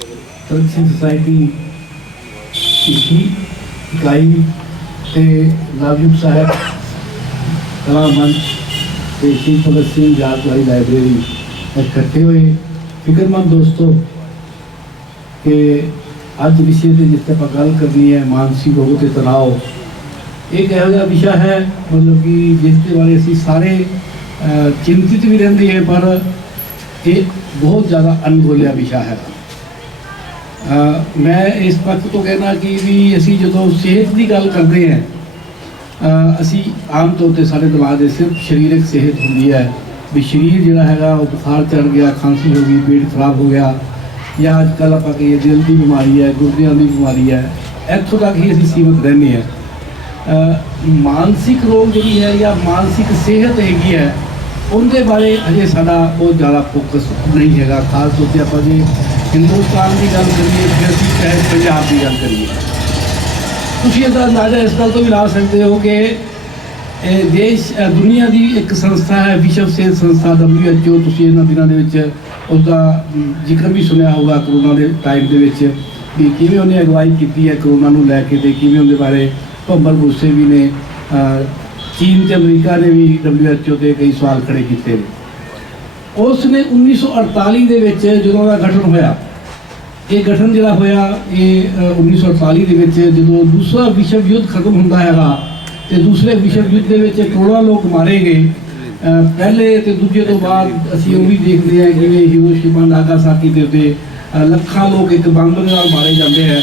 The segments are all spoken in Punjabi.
तरक्की सोसाइटी की इकाई ते नवयुग साहब कला मंच ते श्री भगत सिंह जात वाली लाइब्रेरी इकट्ठे हुए फिक्रमंद दोस्तों के अज विषय से जिस पर गल करनी है मानसिक रोग के तनाव। एक यहो जिहा विषय है मतलब कि जिसके बारे असी सारे चिंतित भी रहते हैं, पर एक बहुत ज़्यादा अनबोलिया विषय है। मैं इस वक्त तो कहना कि भी असी जो सेहत की गल करते हैं असी आम तौर पर सारे दिमाग में सिर्फ शरीरक सेहत होंगी है भी शरीर जोड़ा है वो बुखार चढ़ गया, खांसी हो गई, पेट खराब हो गया, या अजकल आप कहिए दिल की बीमारी है, गुर्दियां की बीमारी है, इतों तक ही असी सीमित रहने हैं। मानसिक रोग जी है या मानसिक सेहत हैगी है उनके बारे अजे साडा बहुत ज़्यादा फोकस नहीं है। खास तौर पर आप जो हिंदुस्तान की गल करिए फिर असीं चाहे पंजाब की गल करिए, तुसीं इसदा अंदाज़ा इस गल तो भी ला सकते हो कि देश दुनिया की एक संस्था है विश्व सेहत संस्था WHO। तुसीं इन्हां दिनां दे विच उसका जिक्र भी सुनिया होगा करोना के टाइम के भी किवें उन्हें अगवाई की है करोना नूं लैके ते किवें उहदे बारे भंबर गुस्से भी ने। चीन ते अमरीका ने भी WHO ते कई सवाल खड़े किए। उसने 1948 दे विच जदों दा गठन होया, ये गठन जिहड़ा होया ये 1948 दे विच जदों दूसरा विश्व युद्ध खत्म हुंदा हैगा ते दूसरे विश्व युद्ध दे विच करोड़ां लोग मारे गए। पहले तो दूजे तो बाद असीं वो भी देखते हैं कि हिरोशिमा नागासाकी के उत्ते लखां लोग एक बंब दे नाल मारे जाते हैं।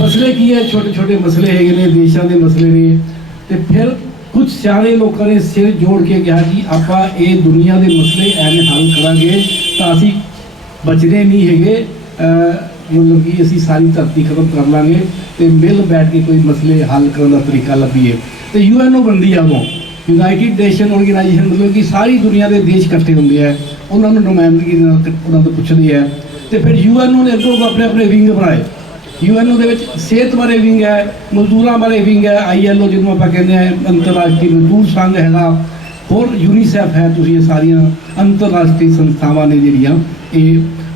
मसले की है, छोटे छोटे मसले है, देशों के मसले ने। तो फिर कुछ सियाणे लोगों ने सिर जोड़ के कहा कि आपां ये दुनिया के मसले एवं हल करांगे तो असीं बचने नहीं है, मतलब कि असीं सारी धरती खत्म कर लांगे तो मिल बैठ के कोई मसले हल करने का तरीका लभीए। तो UNO बनती है वो यूनाइटेड नेशन ऑर्गेनाइजेशन, मतलब कि सारी दुनिया के देश इकट्ठे होंगे हैं, उन्होंने नुमाइंदगी उन्होंने पुछते हैं। तो फिर UNO ने अगों अपने अपने विंग बनाए। UNO के सेहत बारे विंग है, मजदूरों बारे विंग है, ILO जिन्होंने आप कहते हैं अंतरराष्ट्रीय मजदूर संघ है, और यूनीसेफ है। तो ये सारिया अंतरराष्ट्रीय संस्थावां ने जिहड़ियां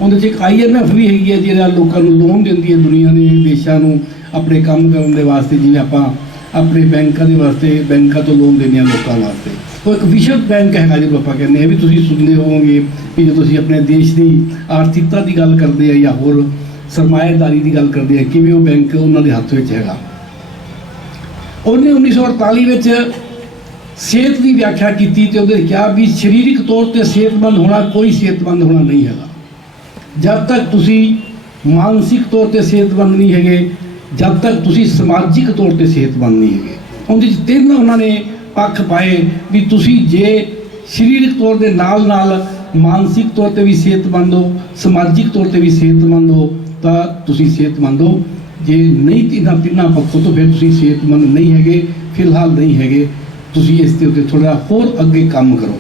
उहदे एक IMF भी हैगी है जिहड़ा लोगों को लोन दिंदी है दुनिया के देशों को अपने काम करने के वास्ते, जिवें आपां अपने बैंकों के वास्ते बैंकों तो लोन देने लोगों वास्ते। तो एक विश्व बैंक है जो आप कहते हैं भी तुसीं सुनते होवोगे भी जो तुसीं अपने देश की आर्थिकता की गल करते हैं या होर सरमाएदारी की गल करते हैं कि वो बैंक उन्होंने हाथ में है। उन्हें 1948 में सेहत की व्याख्या की तो उन्हें कहा भी शरीरिक तौर पर सेहतमंद होना कोई सेहतमंद होना नहीं है। जब तक तुसीं मानसिक तौर पर सेहतमंद नहीं है, जब तक तुसीं समाजिक तौर पर सेहतमंद नहीं है। उन्हें तीन उन्होंने पक्ष पाए भी तुसीं जे शरीरिक तौर के नाल नाल मानसिक तौर पर भी सेहतमंद हो, समाजिक तौर पर भी सेहतमंद हो तो तुसीं सेहतमंद हो, जे नहीं इन्हां तिन्हां पक्षों तो फिर तुसीं सेहतमंद नहीं है, फिलहाल नहीं है, तुसीं इस ते उत्ते थोड़ा होर अगे काम करो।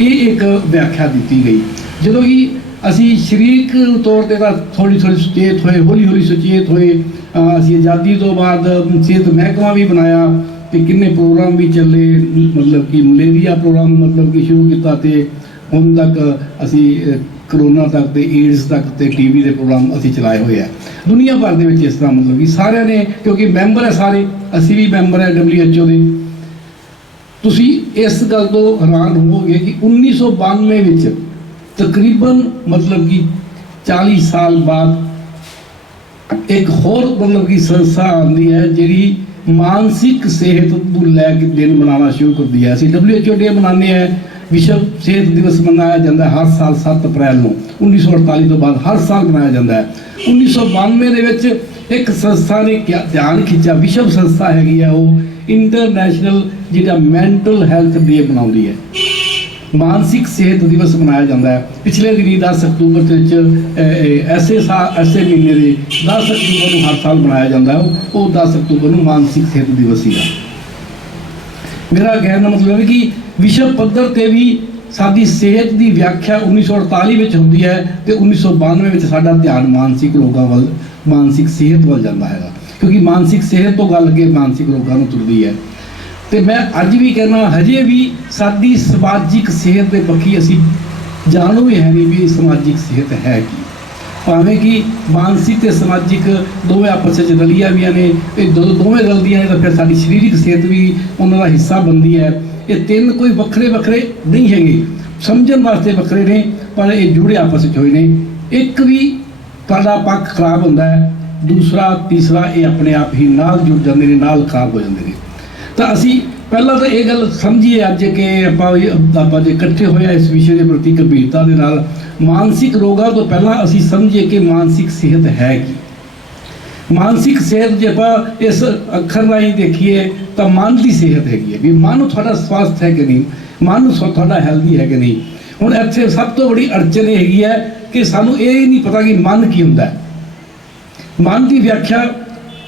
ये एक व्याख्या दी गई। जो कि असी शारीरिक तौर पर थोड़ी थोड़ी सुचेत होए, हौली हौली सुचेत होए, असी आज़ादी तो बाद सेहत महकमा भी बनाया तो किन्ने प्रोग्राम भी चले, मतलब कि मलेरिया प्रोग्राम मतलब कि शुरू किया तो हुण तक असी करोना तक तो एड्स तक तो TB के प्रोग्राम असी चलाए हुए हैं दुनिया भर के। इस तरह मतलब कि सारे ने क्योंकि मैंबर है सारे, असी भी मैंबर है WHO के। तुसीं इस गल तो हैरान होवोगे कि 1992 में तकरीबन मतलब कि 40 साल बाद एक होर मतलब कि संस्था आती है जी मानसिक सेहत को लैके दिन मनाना शुरू कर दिया। असीं WHO डे मनाने हैं, विश्व सेहत दिवस मनाया जाता है हर साल 7 अप्रैल को। 1948 तो बाद हर साल मनाया जाता है। 1992 के एक संस्था ने क्या ध्यान खिंचा, विश्व संस्था हैगी है वो इंटरनेशनल जिहड़ा मैंटल हेल्थ डे मनाउंदी है, मानसिक सेहत दिवस मनाया जाता है। पिछले दिनी 10 अक्तूबर ऐसे महीने के 10 अक्तूबर को हर साल मनाया जाता है, वो 10 अक्तूबर को मानसिक सेहत दिवस ही। मेरा कहना मतलब है कि विश्व पद्धर पर भी साडी सेहत की व्याख्या 1948 में होती है तो 1992 में साडा ध्यान मानसिक रोगों वाल, मानसिक सेहत वाल जाता है, क्योंकि मानसिक सेहत तो गल के मानसिक रोगों को तुरदी है। तो मैं अज भी कहना हजे भी साडी समाजिक सेहत के पक्षी असी जानू भी है नहीं भी समाजिक सेहत है कि भावें कि मानसिक ते समाजिक दोवें आपस में रलिया हुई ने, दोवें रलदियां ने तो फिर साडी शरीरिक सेहत भी उन्होंने हिस्सा बनती है। ये तीन कोई वक्रे वक्रे नहीं है, समझण वास्ते वक्रे ने पर ये जुड़े आपस में होए ने। एक भी तुहाडा पक्ष खराब होंदा है, दूसरा तीसरा ये अपने आप ही नाल जुड़ जाते हैं, नाल खराब हो जाते हैं। तो असी पहला तो ये गल समझिए अज के आप इकट्ठे होए इस विषय के प्रति गंभीरता के नाल। मानसिक रोगां तो पहला असी समझिए कि मानसिक सेहत है कि मानसिक सेहत जो आप इस अखर राही देखिए तो मन की सेहत हैगी है भी मन थोड़ा स्वास्थ है कि नहीं, मन थोड़ा हेल्दी है कि नहीं। हुण इत्थे सब तो बड़ी अड़चन हैगी है कि सानू ये ही नहीं पता कि मन की हुंदा है। मन की व्याख्या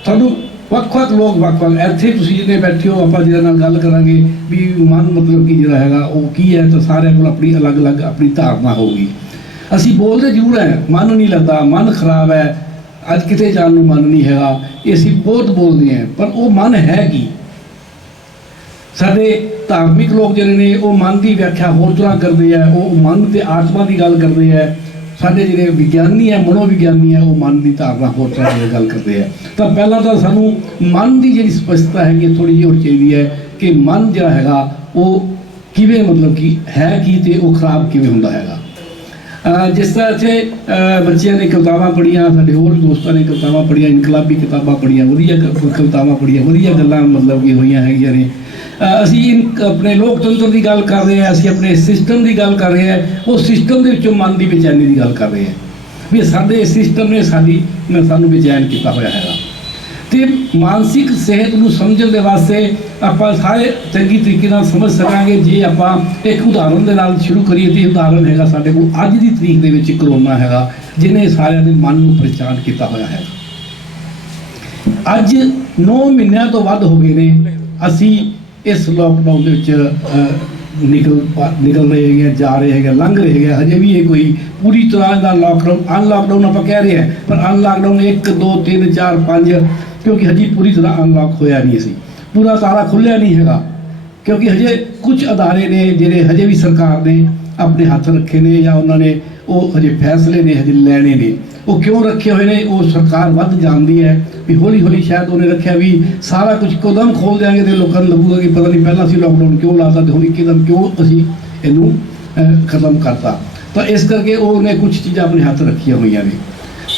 तुहानू ਵੱਖ-ਵੱਖ लोग ਵੱਖ-ਵੱਖ ਇੱਥੇ ਤੁਸੀਂ ਜਿਹਨੇ ਬੈਠੇ ਹੋ ਆਪਾਂ ਜਿਹਦੇ ਨਾਲ ਗੱਲ ਕਰਾਂਗੇ ਵੀ ਮਨ ਮਤਲਬ ਕਿ ਜਿਹੜਾ ਹੈਗਾ ਉਹ ਕੀ ਹੈ, ਤਾਂ ਸਾਰਿਆਂ ਕੋਲ ਆਪਣੀ ਅਲੱਗ-ਅਲੱਗ ਆਪਣੀ ਧਾਰਨਾ ਹੋਊਗੀ। ਅਸੀਂ ਬੋਲਦੇ ਜ਼ਰੂਰ ਹੈ ਮਨ ਨਹੀਂ ਲੱਗਦਾ, ਮਨ ਖਰਾਬ ਹੈ, ਅੱਜ ਕਿਤੇ ਜਾਣ ਨੂੰ ਮਨ ਨਹੀਂ ਹੈਗਾ, ਇਹ ਅਸੀਂ ਬਹੁਤ ਬੋਲਦੇ ਹਾਂ, ਪਰ ਉਹ ਮਨ ਹੈ ਕੀ? ਸਾਡੇ ਧਾਰਮਿਕ ਲੋਕ ਜਿਹੜੇ ਨੇ ਉਹ ਮਨ ਦੀ ਵਿਆਖਿਆ ਹੋਰ ਤਰ੍ਹਾਂ ਕਰਦੇ ਆ, ਉਹ ਮਨ ਤੇ ਆਤਮਾ ਦੀ ਗੱਲ ਕਰਦੇ ਆ। ਸਾਡੇ ਜਿਹੜੇ ਵਿਗਿਆਨੀ ਹੈ, ਮਨੋਵਿਗਿਆਨੀ ਹੈ, ਉਹ ਮਨ ਦੀ ਧਾਰਨਾ ਹੋਰ ਤਰ੍ਹਾਂ ਦੀ ਗੱਲ ਕਰਦੇ ਆ। ਤਾਂ ਪਹਿਲਾਂ ਤਾਂ ਸਾਨੂੰ ਮਨ ਦੀ ਜਿਹੜੀ ਸਪਸ਼ਟਤਾ ਹੈਗੀ ਥੋੜ੍ਹੀ ਜਿਹੀ ਹੋਰ ਚਾਹੀਦੀ ਹੈ ਕਿ ਮਨ ਜਿਹੜਾ ਹੈਗਾ ਉਹ ਕਿਵੇਂ ਮਤਲਬ ਕਿ ਹੈ ਕੀ ਤੇ ਉਹ ਖਰਾਬ ਕਿਵੇਂ ਹੁੰਦਾ ਹੈਗਾ। ਜਿਸ ਤਰ੍ਹਾਂ ਇੱਥੇ ਬੱਚਿਆਂ ਨੇ ਕਿਤਾਬਾਂ ਪੜ੍ਹੀਆਂ, ਸਾਡੇ ਹੋਰ ਦੋਸਤਾਂ ਨੇ ਕਿਤਾਬਾਂ ਪੜ੍ਹੀਆਂ, ਇਨਕਲਾਬੀ ਕਿਤਾਬਾਂ ਪੜ੍ਹੀਆਂ, ਵਧੀਆ ਕਿਤਾਬਾਂ ਪੜ੍ਹੀਆਂ, ਵਧੀਆ ਗੱਲਾਂ ਮਤਲਬ ਕਿ ਹੋਈਆਂ ਹੈਗੀਆਂ ਨੇ। ਅਸੀਂ ਆਪਣੇ ਲੋਕਤੰਤਰ ਦੀ ਗੱਲ ਕਰ ਰਹੇ ਹਾਂ, ਅਸੀਂ ਆਪਣੇ ਸਿਸਟਮ ਦੀ ਗੱਲ ਕਰ ਰਹੇ ਹਾਂ, ਉਹ ਸਿਸਟਮ ਦੇ ਵਿੱਚੋਂ ਮਨ ਦੀ ਬੇਚੈਨੀ ਦੀ ਗੱਲ ਕਰ ਰਹੇ ਹਾਂ ਵੀ ਸਾਡੇ ਸਿਸਟਮ ਨੇ ਸਾਨੂੰ ਬੇਚੈਨ ਕੀਤਾ ਹੋਇਆ ਹੈਗਾ। ਤੇ ਮਾਨਸਿਕ ਸਿਹਤ ਨੂੰ ਸਮਝਣ ਦੇ ਵਾਸਤੇ ਆਪਾਂ ਸਾਰੇ ਚੰਗੀ ਤਰੀਕੇ ਨਾਲ ਸਮਝ ਸਕਾਂਗੇ ਜੇ ਆਪਾਂ ਇੱਕ ਉਦਾਹਰਨ ਦੇ ਨਾਲ ਸ਼ੁਰੂ ਕਰੀਏ। ਤੇ ਉਦਾਹਰਨ ਹੈਗਾ ਸਾਡੇ ਕੋਲ ਅੱਜ ਦੀ ਤਰੀਕ ਦੇ ਵਿੱਚ ਕਰੋਨਾ ਹੈਗਾ, ਜਿਹਨੇ ਸਾਰਿਆਂ ਦੇ ਮਨ ਨੂੰ ਪਰੇਸ਼ਾਨ ਕੀਤਾ ਹੋਇਆ ਹੈ। ਅੱਜ 9 ਮਹੀਨਿਆਂ ਤੋਂ ਵੱਧ ਹੋ ਗਏ ਨੇ ਅਸੀਂ ਇਸ ਲੋਕਡਾਊਨ ਦੇ ਵਿੱਚ ਨਿਕਲ ਰਹੇ ਹੈਗੇ, ਜਾ ਰਹੇ ਹੈਗੇ, ਲੰਘ ਰਹੇ ਹੈਗੇ। ਹਜੇ ਵੀ ਇਹ ਕੋਈ ਪੂਰੀ ਤਰ੍ਹਾਂ ਦਾ ਲੋਕਡਾਊਨ ਅਨਲਾਕਡਾਊਨ ਆਪਾਂ ਕਹਿ ਰਹੇ ਹਾਂ, ਪਰ ਅਨਲਾਕਡਾਊਨ 1 2 3 4 5 ਕਿਉਂਕਿ ਹਜੇ ਪੂਰੀ ਤਰ੍ਹਾਂ ਅਨਲੌਕ ਹੋਇਆ ਨਹੀਂ ਸੀ, ਪੂਰਾ ਤਾਲਾ ਖੁੱਲ੍ਹਿਆ ਨਹੀਂ ਹੈਗਾ। ਕਿਉਂਕਿ ਹਜੇ ਕੁਝ ਅਦਾਰੇ ਨੇ ਜਿਹੜੇ ਹਜੇ ਵੀ ਸਰਕਾਰ ਨੇ ਆਪਣੇ ਹੱਥ ਰੱਖੇ ਨੇ ਜਾਂ ਉਹਨਾਂ ਨੇ ਉਹ ਹਜੇ ਫੈਸਲੇ ਨੇ ਹਜੇ ਲੈਣੇ ਨੇ। ਉਹ ਕਿਉਂ ਰੱਖੇ ਹੋਏ ਨੇ ਉਹ ਸਰਕਾਰ ਵੱਧ ਜਾਣਦੀ ਹੈ ਵੀ ਹੌਲੀ ਹੌਲੀ ਸ਼ਾਇਦ ਉਹਨੇ ਰੱਖਿਆ ਵੀ ਸਾਰਾ ਕੁਝ ਇੱਕੋਦਮ ਖੋਲ੍ਹ ਦਿਆਂਗੇ ਤੇ ਲੋਕਾਂ ਨੂੰ ਲੱਗੂਗਾ ਕਿ ਪਤਾ ਨਹੀਂ ਪਹਿਲਾਂ ਅਸੀਂ ਲੋਕਡਾਊਨ ਕਿਉਂ ਲਾਤਾ ਤੇ ਹੁਣ ਇੱਕਦਮ ਕਿਉਂ ਅਸੀਂ ਇਹਨੂੰ ਖਤਮ ਕਰਤਾ। ਤਾਂ ਇਸ ਕਰਕੇ ਉਹਨੇ ਕੁਝ ਚੀਜ਼ਾਂ ਆਪਣੇ ਹੱਥ ਰੱਖੀਆਂ ਹੋਈਆਂ ਨੇ।